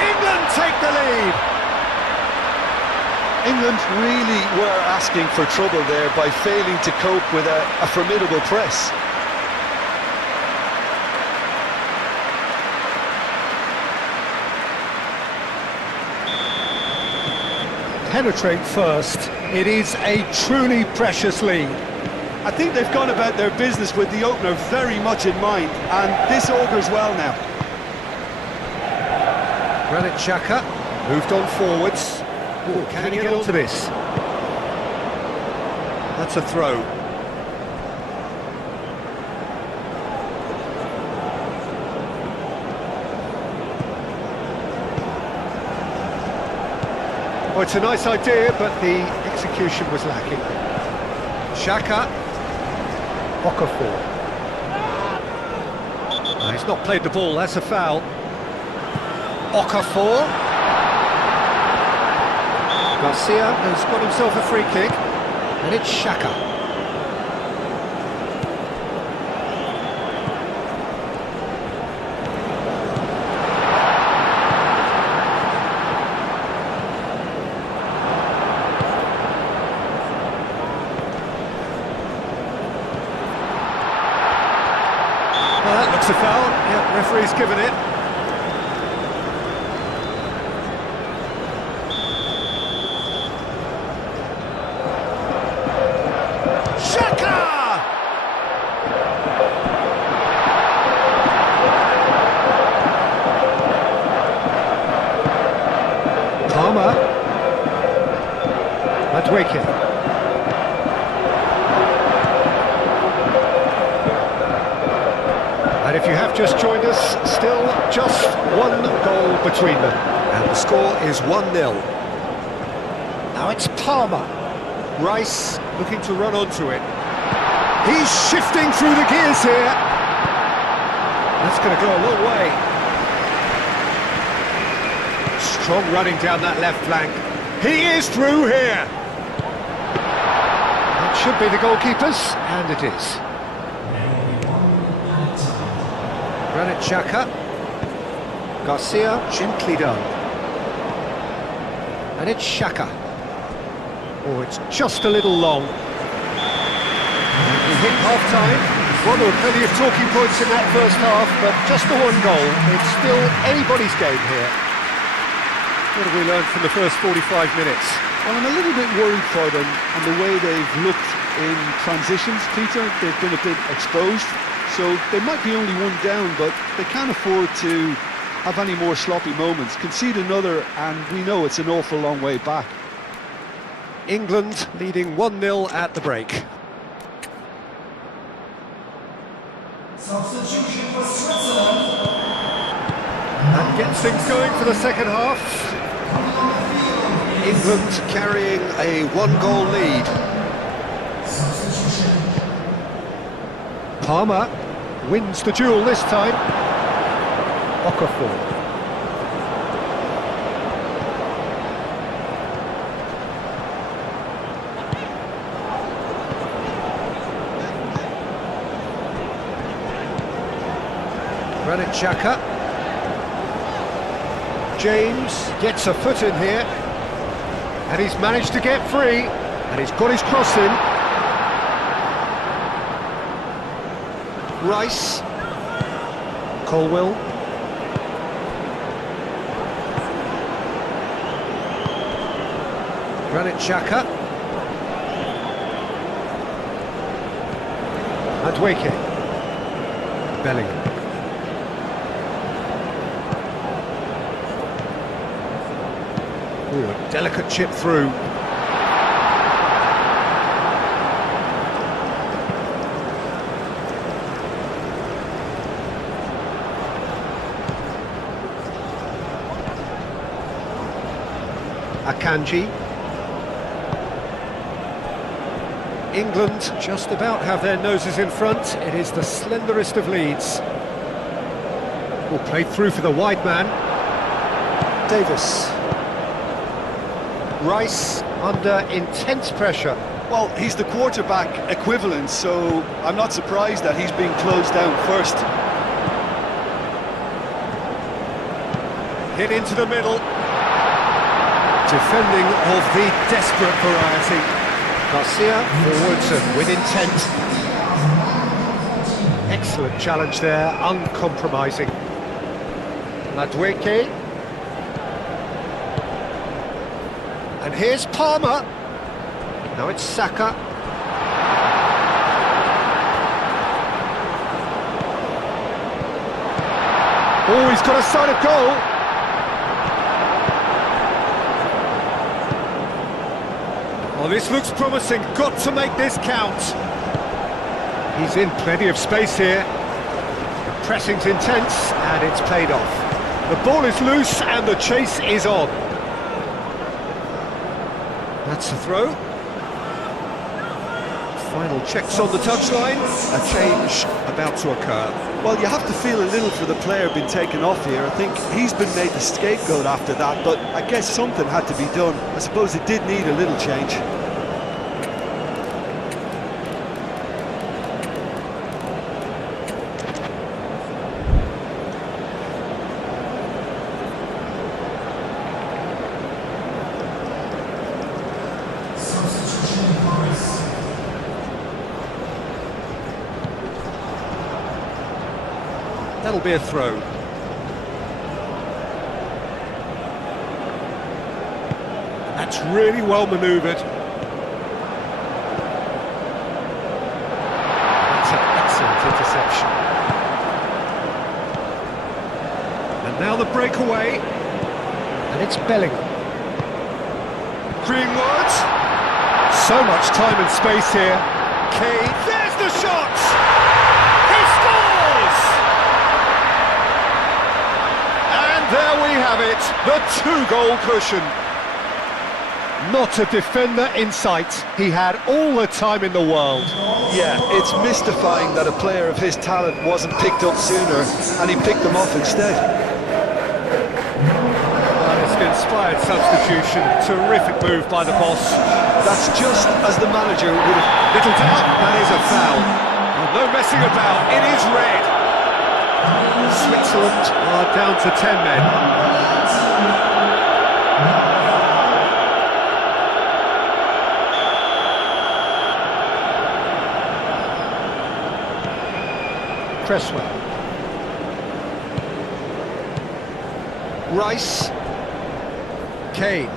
England take the lead! England really were asking for trouble there by failing to cope with a formidable press. Penetrate first. It is a truly precious lead. I think they've gone about their business with the opener very much in mind, and this augurs well now. Granit Xhaka moved on forwards. Ooh, can he get onto this? That's a throw. Well, it's a nice idea, but the execution was lacking. Xhaka. Okafor. he's not played the ball, that's a foul. Okafor. Garcia has got himself a free kick, and it's Xhaka. Well, that looks a foul. Yeah, referee's given it. Xhaka! Palmer. Madueke. And if you have just joined us, still just one goal between them. And the score is 1-0. Now it's Palmer. Rice looking to run onto it. He's shifting through the gears here. That's going to go a long way. Strong running down that left flank. He is through here. That should be the goalkeepers, and it is. Granit Xhaka. Garcia, gently done. And it's Xhaka. Oh, it's just a little long. We hit half-time. Well, there were plenty of talking points in that first half, but just the one goal. It's still anybody's game here. What have we learned from the first 45 minutes? Well, I'm a little bit worried for them and the way they've looked in transitions, Peter. They've been a bit exposed, so they might be only one down, but they can't afford to have any more sloppy moments. Concede another, and we know it's an awful long way back. England leading 1-0 at the break. Substitution for Switzerland. That gets things going for the second half. England carrying a one-goal lead. Substitution. Palmer wins the duel this time. Okafor. Granit Xhaka. James gets a foot in here, and he's managed to get free, and he's got his cross in. Rice. Colwill. Granit Xhaka. Madueke. Bellingham. Ooh, a delicate chip through. Akanji. England just about have their noses in front. It is the slenderest of leads. All played through for the wide man. Davis. Rice under intense pressure. Well, he's the quarterback equivalent, so I'm not surprised that he's being closed down first. Hit into the middle. Defending of the desperate variety. Garcia forwards and with intent. Excellent challenge there, uncompromising. Madueke. And here's Palmer. Now it's Saka. Oh, he's got a sight of goal. Oh, this looks promising. Got to make this count. He's in plenty of space here. The pressing's intense, and it's paid off. The ball is loose, and the chase is on. That's a throw. Final checks on the touchline, a change about to occur. Well, you have to feel a little for the player being taken off here. I think he's been made the scapegoat after that, but I guess something had to be done. I suppose it did need a little change. That'll be a throw. That's really well manoeuvred. That's an excellent interception. And now the breakaway. And it's Bellingham. Greenwood. So much time and space here. Kane. There's the shot! He scores! There we have it, the two-goal cushion. Not a defender in sight. He had all the time in the world. Yeah, it's mystifying that a player of his talent wasn't picked up sooner, and he picked them off instead. Well, it's an inspired substitution. Terrific move by the boss. That's just as the manager would have... Little doubt, that is a foul. Well, no messing about, it is red. Switzerland are down to 10 men. Cresswell. Rice. Kane.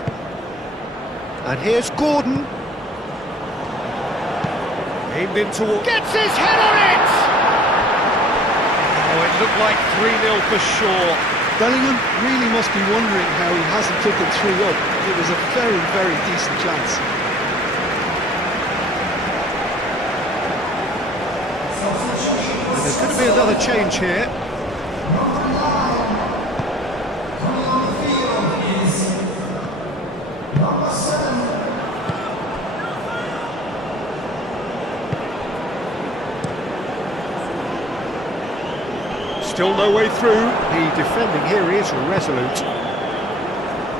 And here's Gordon. Aimed in toward... Gets his head on it! Oh, it looked like 3-0 for sure. Bellingham really must be wondering how he hasn't taken 3 up. It was a very, very decent chance. And there's going to be another change here. Still no way through. The defending here is resolute.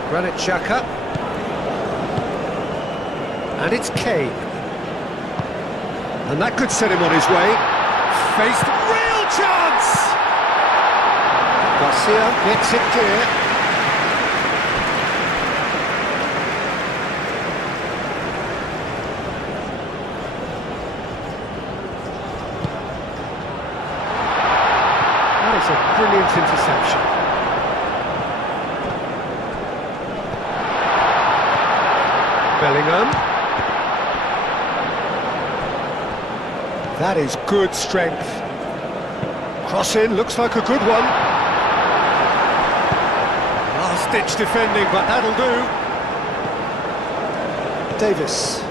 Granit Xhaka. And it's Kane. And that could set him on his way. Faced real chance! Garcia gets it clear. It's a brilliant interception. Bellingham. That is good strength. Cross in, looks like a good one. Last-ditch defending, but that'll do. Davis.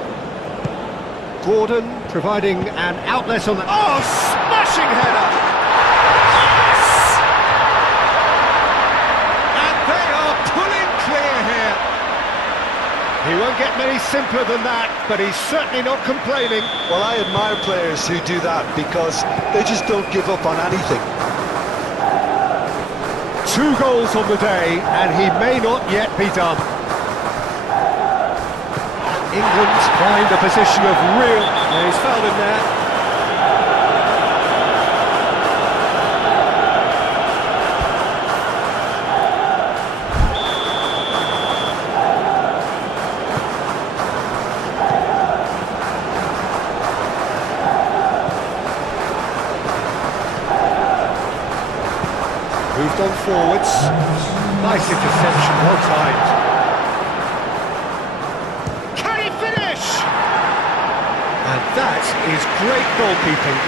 Gordon providing an outlet on the... Oh, smashing header! He won't get many simpler than that, but he's certainly not complaining. Well, I admire players who do that because they just don't give up on anything. 2 goals on the day, and he may not yet be done. England find a position of real... Yeah, he's fouled him there. Moved on forwards. Nice interception, well timed. Can he finish? And that is great goalkeeping.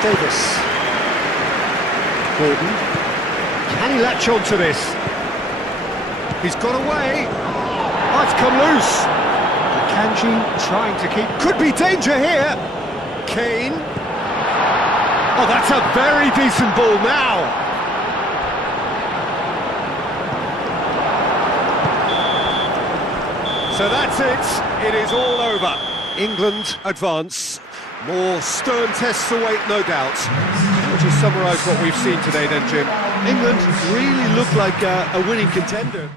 Davis. Gordon. Can he latch on to this? He's got away. Oh, it's come loose. Kanji trying to keep... Could be danger here. Kane. Oh, that's a very decent ball now. So that's it. It is all over. England advance. More stern tests await, no doubt. How would you summarise what we've seen today then, Jim? England really look like a winning contender.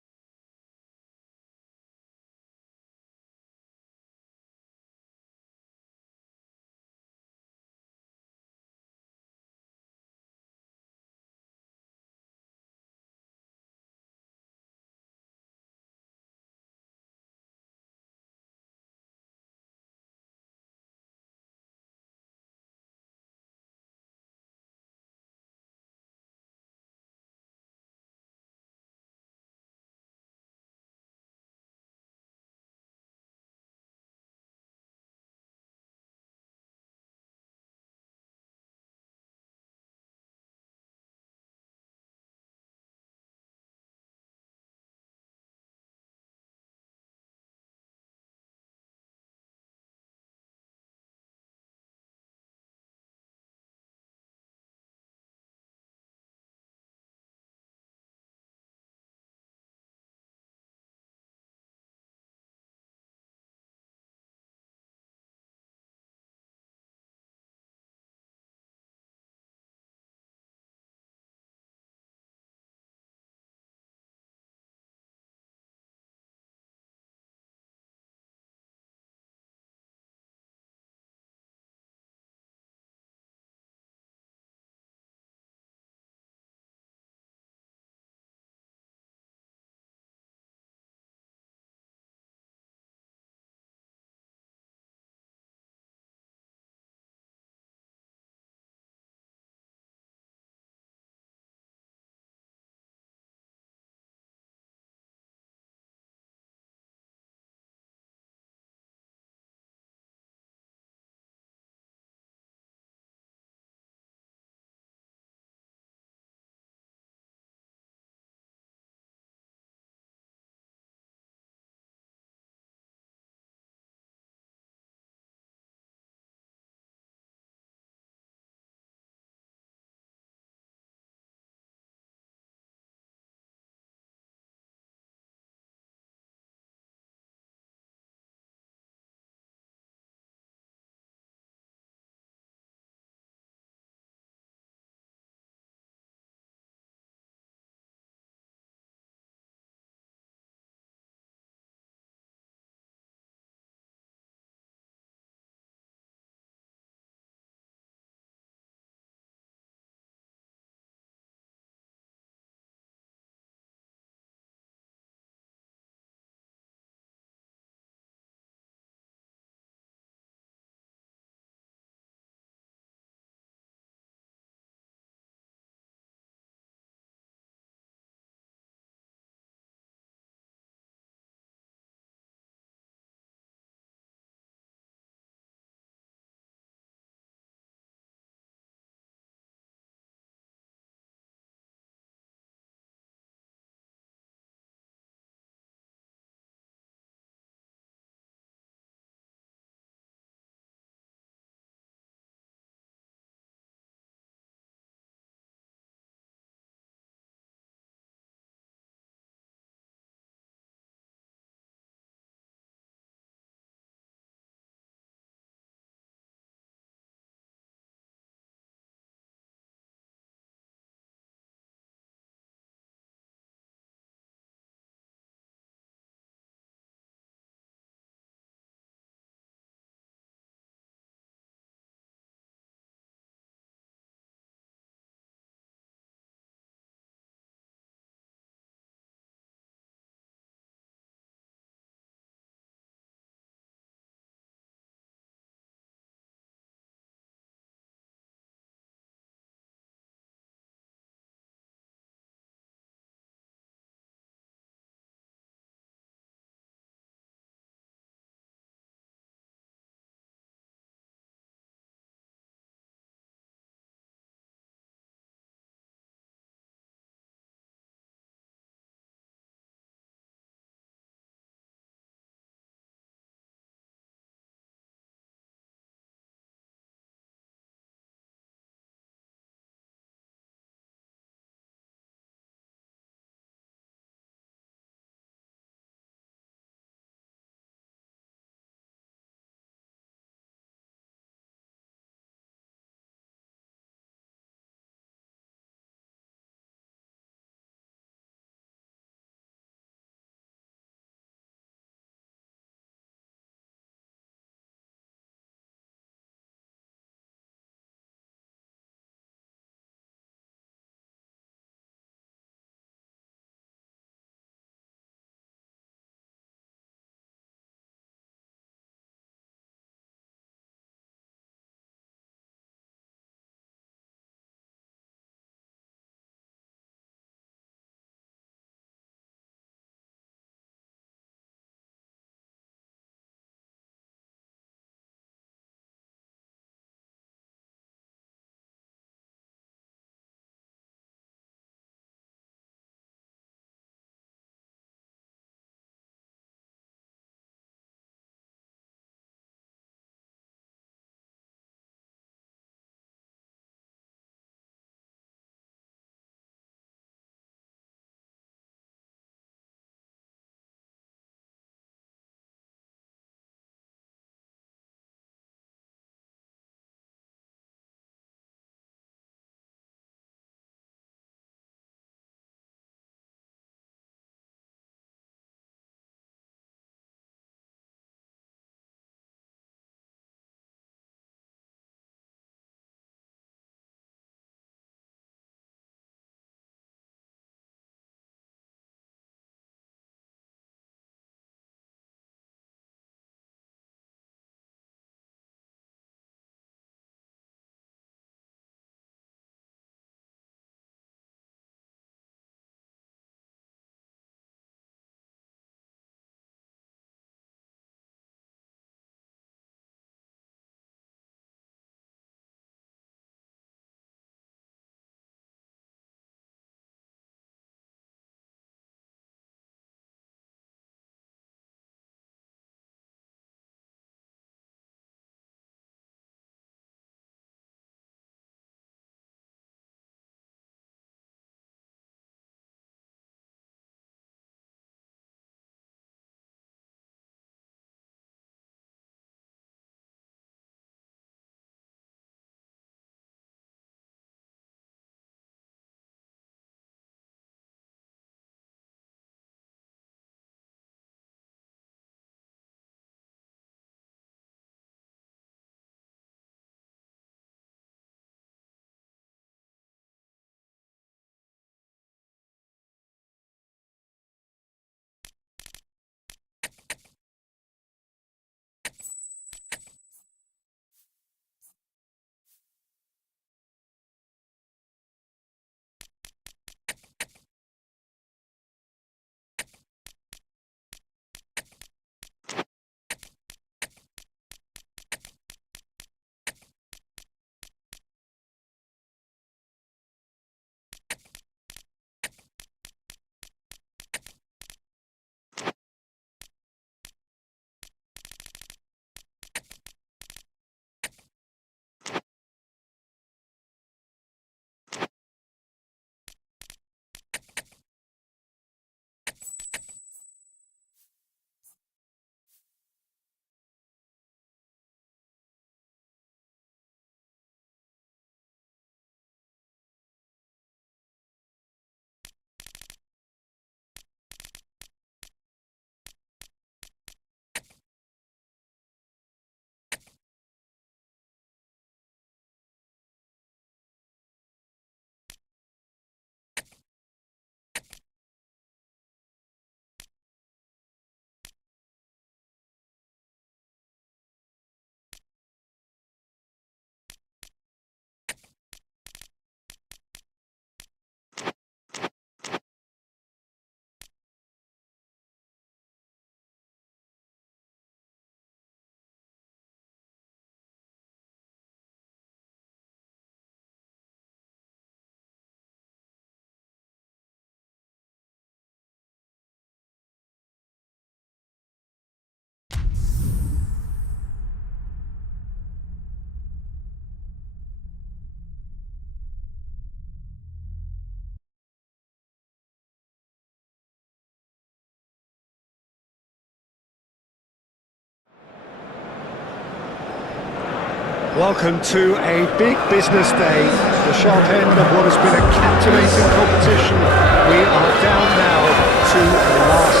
Welcome to a big business day, the sharp end of what has been a captivating competition. We are down now to the last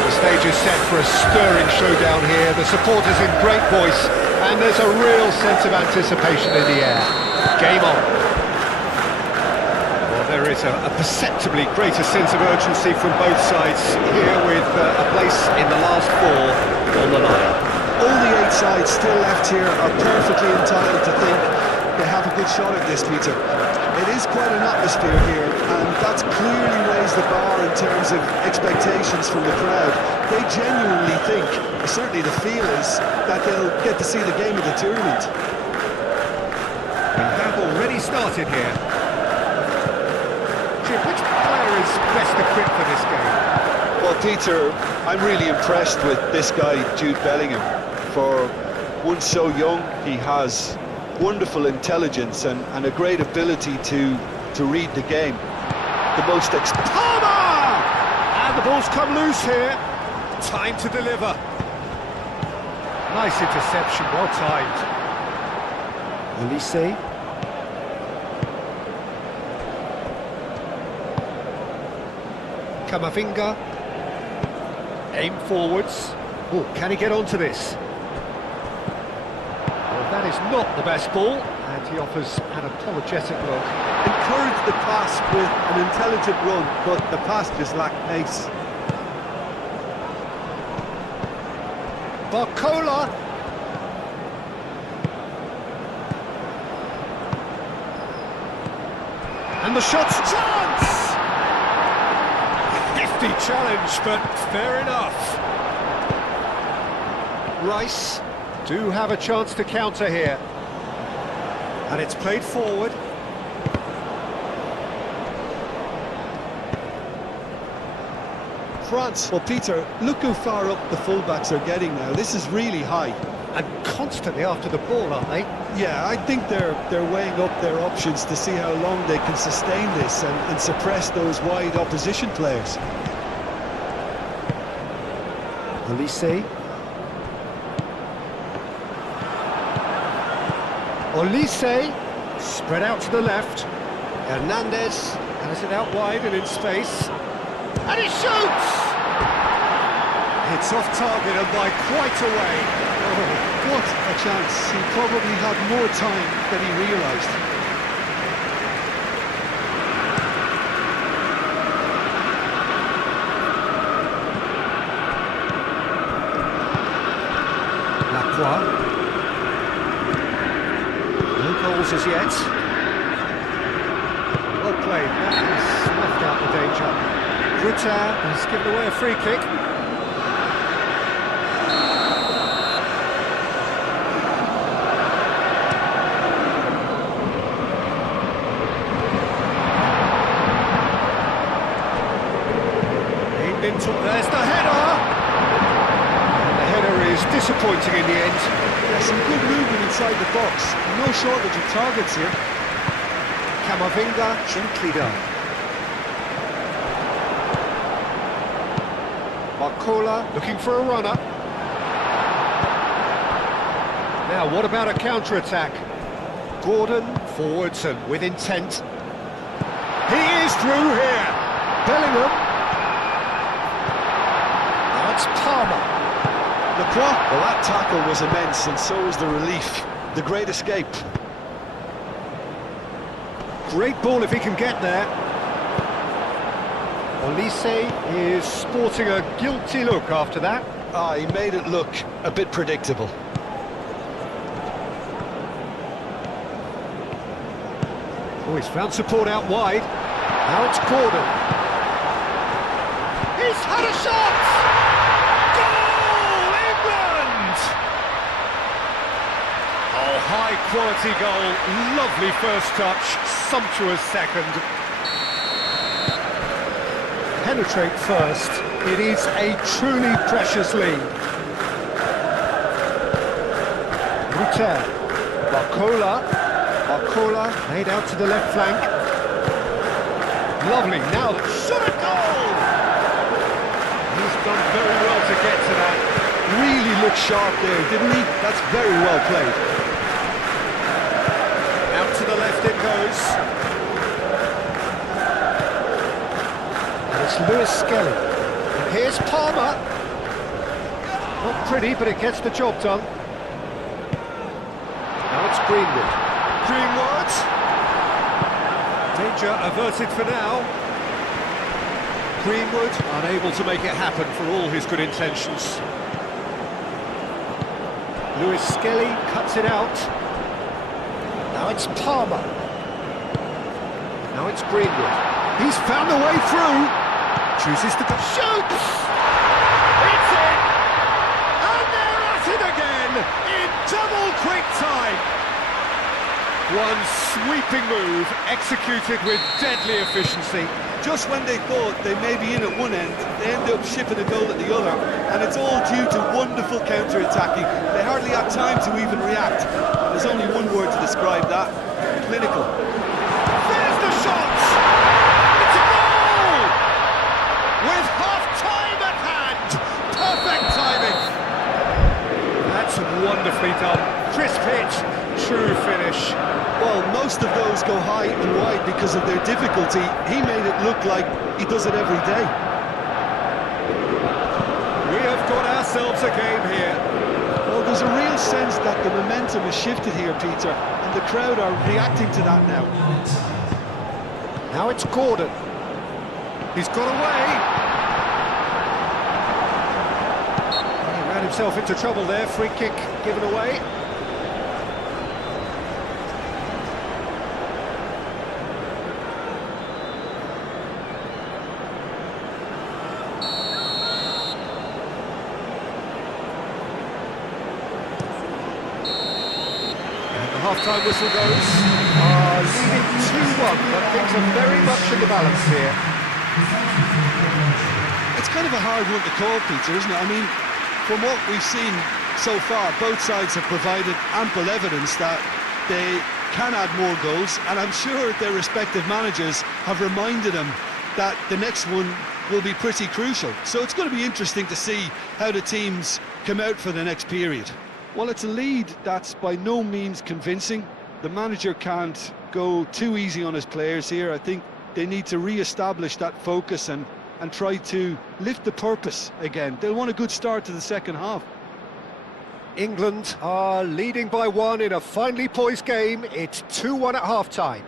8. The stage is set for a stirring showdown here. The supporters in great voice, and there's a real sense of anticipation in the air. Game on. There is a perceptibly greater sense of urgency from both sides here, with a place in the last 4 on the line. All the 8 sides still left here are perfectly entitled to think they have a good shot at this, Peter. It is quite an atmosphere here, and that's clearly raised the bar in terms of expectations from the crowd. They genuinely think, or certainly the feel is, that they'll get to see the game of the tournament. We have already started here. Which player is best equipped for this game? Well, Peter, I'm really impressed with this guy, Jude Bellingham. For one so young, he has wonderful intelligence and a great ability to read the game. The most Palmer! And the ball's come loose here. Time to deliver. Nice interception, well timed. Olise. Camavinga, aim forwards. Oh, can he get onto this? Well, that is not the best ball, and he offers an apologetic look. encourage the pass with an intelligent run, but the pass just lacked pace. Barcola. And the shot's chance! Challenge, but fair enough. Rice do have a chance to counter here, and it's played forward. France. Well, Peter, look how far up the fullbacks are getting now. This is really high. And constantly after the ball, aren't they? Yeah, I think they're weighing up their options to see how long they can sustain this and suppress those wide opposition players. Olise. Olise, spread out to the left. Hernandez has it out wide and in space. And he shoots! It's off target and by quite a way. Oh, what a chance. He probably had more time than he realised. No goals as yet. Well played. He's left out the danger. Grutter has given away a free kick. There's the header! Is disappointing in the end. Yeah, some good movement inside the box. No shortage of targets here. Camavinga, gently done. Barcola looking for a runner. Now, what about a counter-attack? Gordon forwards and with intent. He is through here. Bellingham. Now it's Palmer. Lacroix, well, that tackle was immense, and so was the relief. The great escape. Great ball if he can get there. Olise is sporting a guilty look after that. He made it look a bit predictable. Oh, he's found support out wide. Now it's Gordon. He's had a shot! High-quality goal, lovely first touch, sumptuous second. Penetrate first, it is a truly precious lead. Grutter, Barcola made out to the left flank. Lovely, now shot a goal! done very well to get to that. Really looked sharp there, didn't he? That's very well played. Out to the left it goes. And it's Lewis Skelly. And here's Palmer. Not pretty, but it gets the job done. Now it's Greenwood. Greenwood! Danger averted for now. Greenwood unable to make it happen for all his good intentions. Lewis Skelly cuts it out. Now it's Palmer. Now it's Greenwood. He's found a way through. Chooses to go. Shoots! It's in! And they're at it again in double quick time. One sweeping move executed with deadly efficiency. Just when they thought they may be in at one end, they end up shipping a goal at the other, and it's all due to wonderful counter-attacking. They hardly had time to even react. There's only one word to describe that: clinical. There's the shot! It's a goal! With half-time at hand! Perfect timing! That's wonderfully done. Crisp hit, true finish. Well, most of those go high and wide because of their difficulty. He made it look like he does it every day. We have got ourselves a game here. Well, there's a real sense that the momentum has shifted here, Peter, and the crowd are reacting to that now. Now it's Gordon. He's got away. He ran himself into trouble there. Free kick given away. Half-time whistle goes. Leading 2-1, but things are very much in the balance here. It's kind of a hard one to call, Peter, isn't it? I mean, from what we've seen so far, both sides have provided ample evidence that they can add more goals, and I'm sure their respective managers have reminded them that the next one will be pretty crucial. So it's going to be interesting to see how the teams come out for the next period. Well, it's a lead that's by no means convincing. The manager can't go too easy on his players here. I think they need to re-establish that focus and try to lift the purpose again. They'll want a good start to the second half. England are leading by 1 in a finely poised game. It's 2-1 at half-time.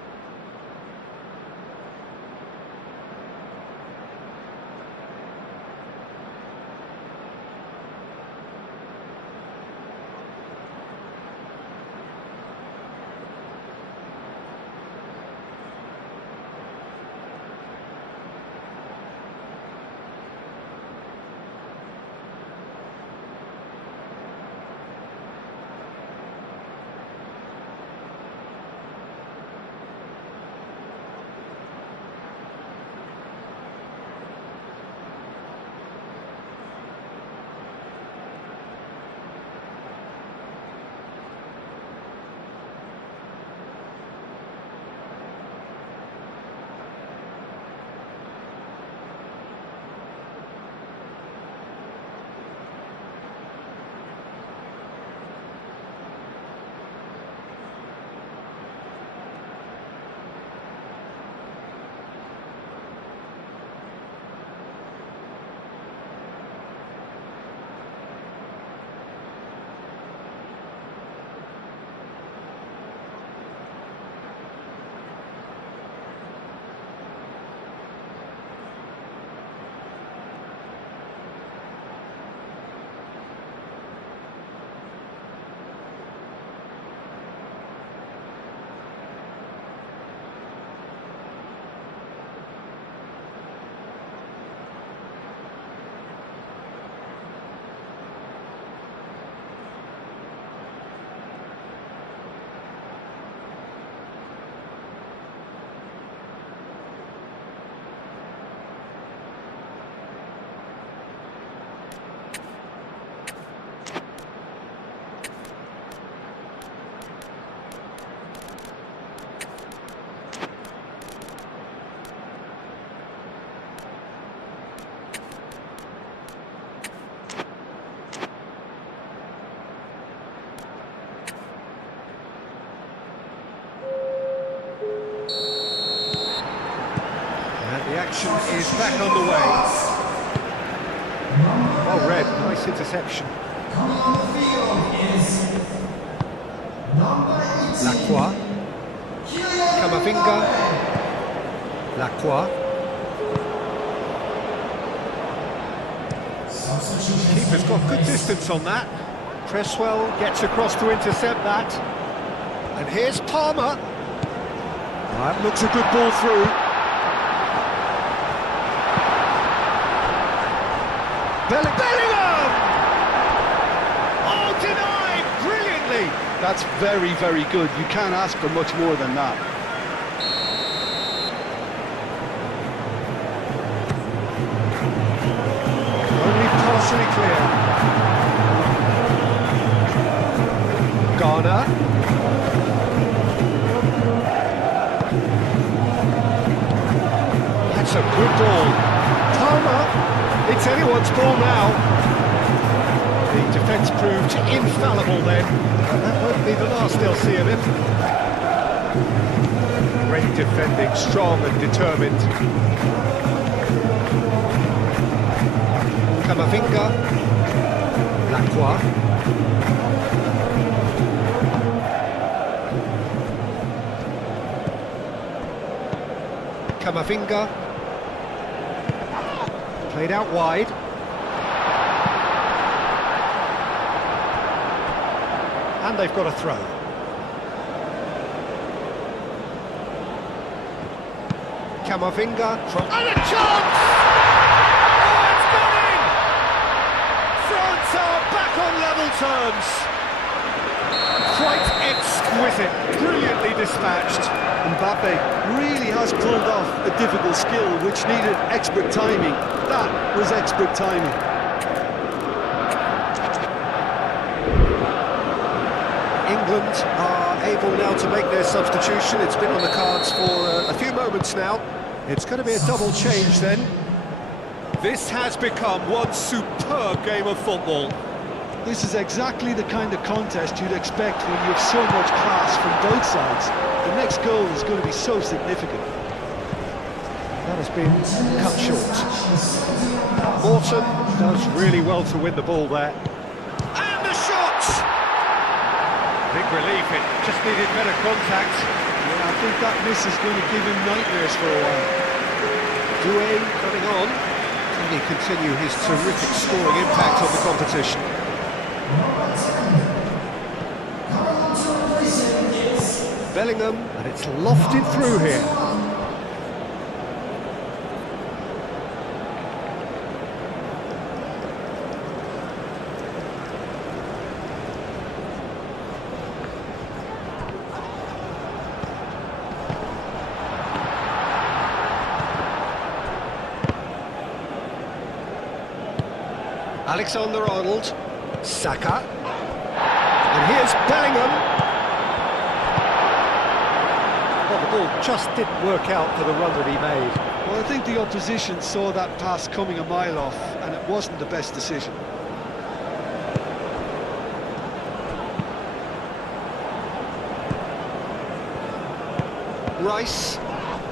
The action is back on the way. Well read, nice interception. Coming on the field is number 18. Lacroix, Kylian Camavinga, Mbappe. Lacroix. Substitution. Keeper's got good distance on that. Cresswell gets across to intercept that. And here's Palmer. That looks a good ball through. Bellingham! Oh, denied brilliantly! That's very, very good. You can't ask for much more than that. Only partially clear. Garner. That's a good ball. Palmer. It's anyone's ball now. The defence proved infallible then. And that won't be the last they'll see of him. Great defending, strong and determined. Camavinga, Lacroix, Camavinga, played out wide. And they've got a throw. Camavinga, and a chance! France are back on level terms. Quite exquisite, brilliantly dispatched. Mbappe really has pulled off a difficult skill which needed expert timing. That was expert timing. England are able now to make their substitution. It's been on the cards for a few moments now. It's going to be a double change then. This has become one superb game of football. This is exactly the kind of contest you'd expect when you have so much class from both sides. The next goal is going to be so significant. That has been cut short. Morton does really well to win the ball there. And the shot! Big relief, it just needed better contact. Yeah, I think that miss is going to give him nightmares for a while. Doué coming on. Can he continue his terrific scoring impact on the competition? Number 10. Coming on to replace him is Bellingham, and it's lofted through here. Alexander-Arnold, Saka, and here's Bellingham. Well, the ball just didn't work out for the run that he made. Well, I think the opposition saw that pass coming a mile off, and it wasn't the best decision. Rice,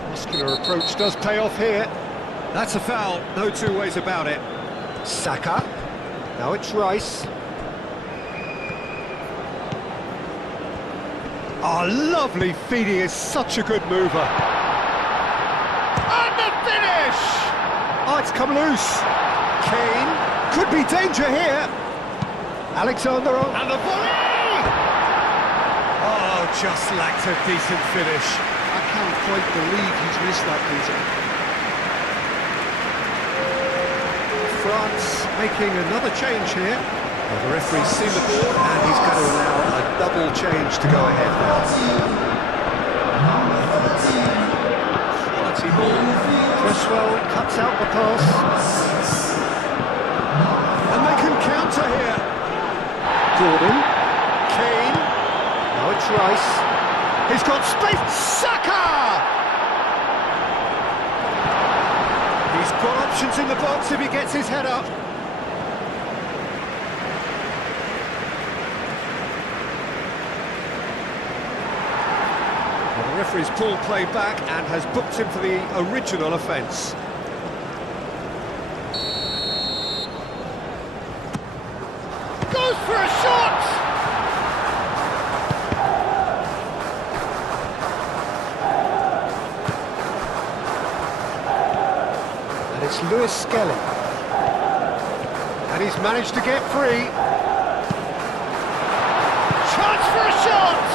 muscular approach does pay off here. That's a foul, no two ways about it. Saka, now it's Rice. Oh, lovely feed, he is such a good mover. And the finish! Oh, it's come loose. Kane, could be danger here. Alexander on, and the volley! Oh, just lacked a decent finish. I can't quite believe he's missed that, Peter. France making another change here. Well, the referee's seen the board and he's going to allow a double change to go ahead now. number 13. Quality ball. Cresswell cuts out the pass. And they can counter here. Gordon. Kane. Now it's Rice. He's got space. Saka! He's got options in the box if he gets his head up. Well, the Referee's pulled play back and has booked him for the original offence. Goes for a shot! And it's Lewis Skelly. And he's managed to get free. Chance for a shot!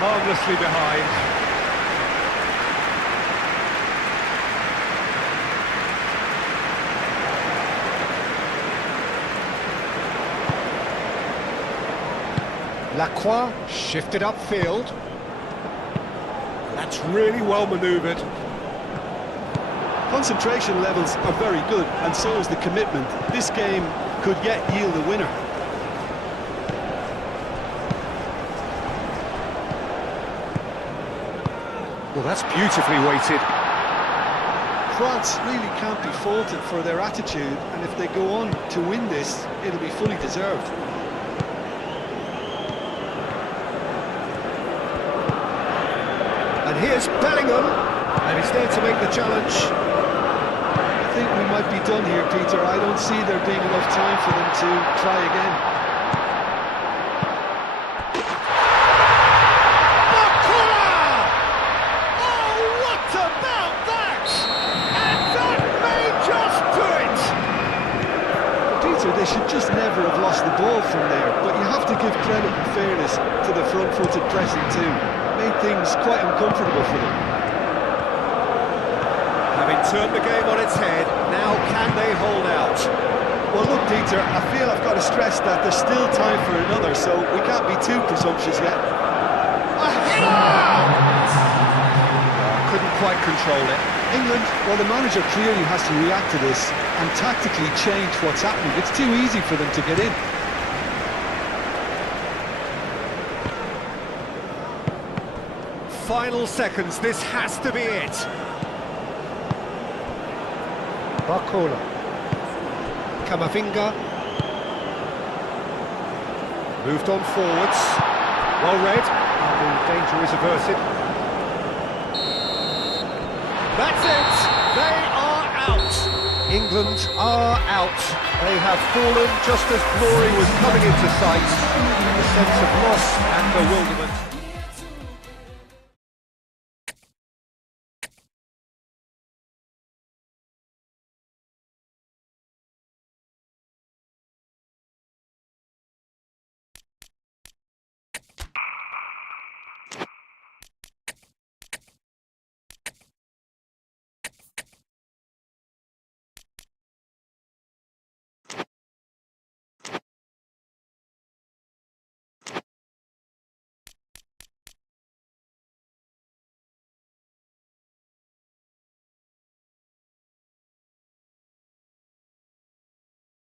Harmlessly behind. Lacroix shifted upfield. That's really well manoeuvred. Concentration levels are very good, and so is the commitment. This game could yet yield a winner. Well, that's beautifully weighted. France really can't be faulted for their attitude, and if they go on to win this, it'll be fully deserved. And here's Bellingham, and he's there to make the challenge. I think we might be done here, Peter. I don't see there being enough time for them to try again. They should just never have lost the ball from there, but you have to give credit and fairness to the front-footed pressing too. Made things quite uncomfortable for them. Having turned the game on its head, now can they hold out? Well look, Peter, I feel I've got to stress that there's still time for another, so we can't be too presumptuous yet. A header! Couldn't quite control it. England, well, the manager clearly has to react to this and tactically change what's happening. It's too easy for them to get in. Final seconds, this has to be it. Barcola. Camavinga. Moved on forwards. Well read. The danger is averted. That's it! They are out! England are out. They have fallen just as glory was coming into sight. A sense of loss and bewilderment.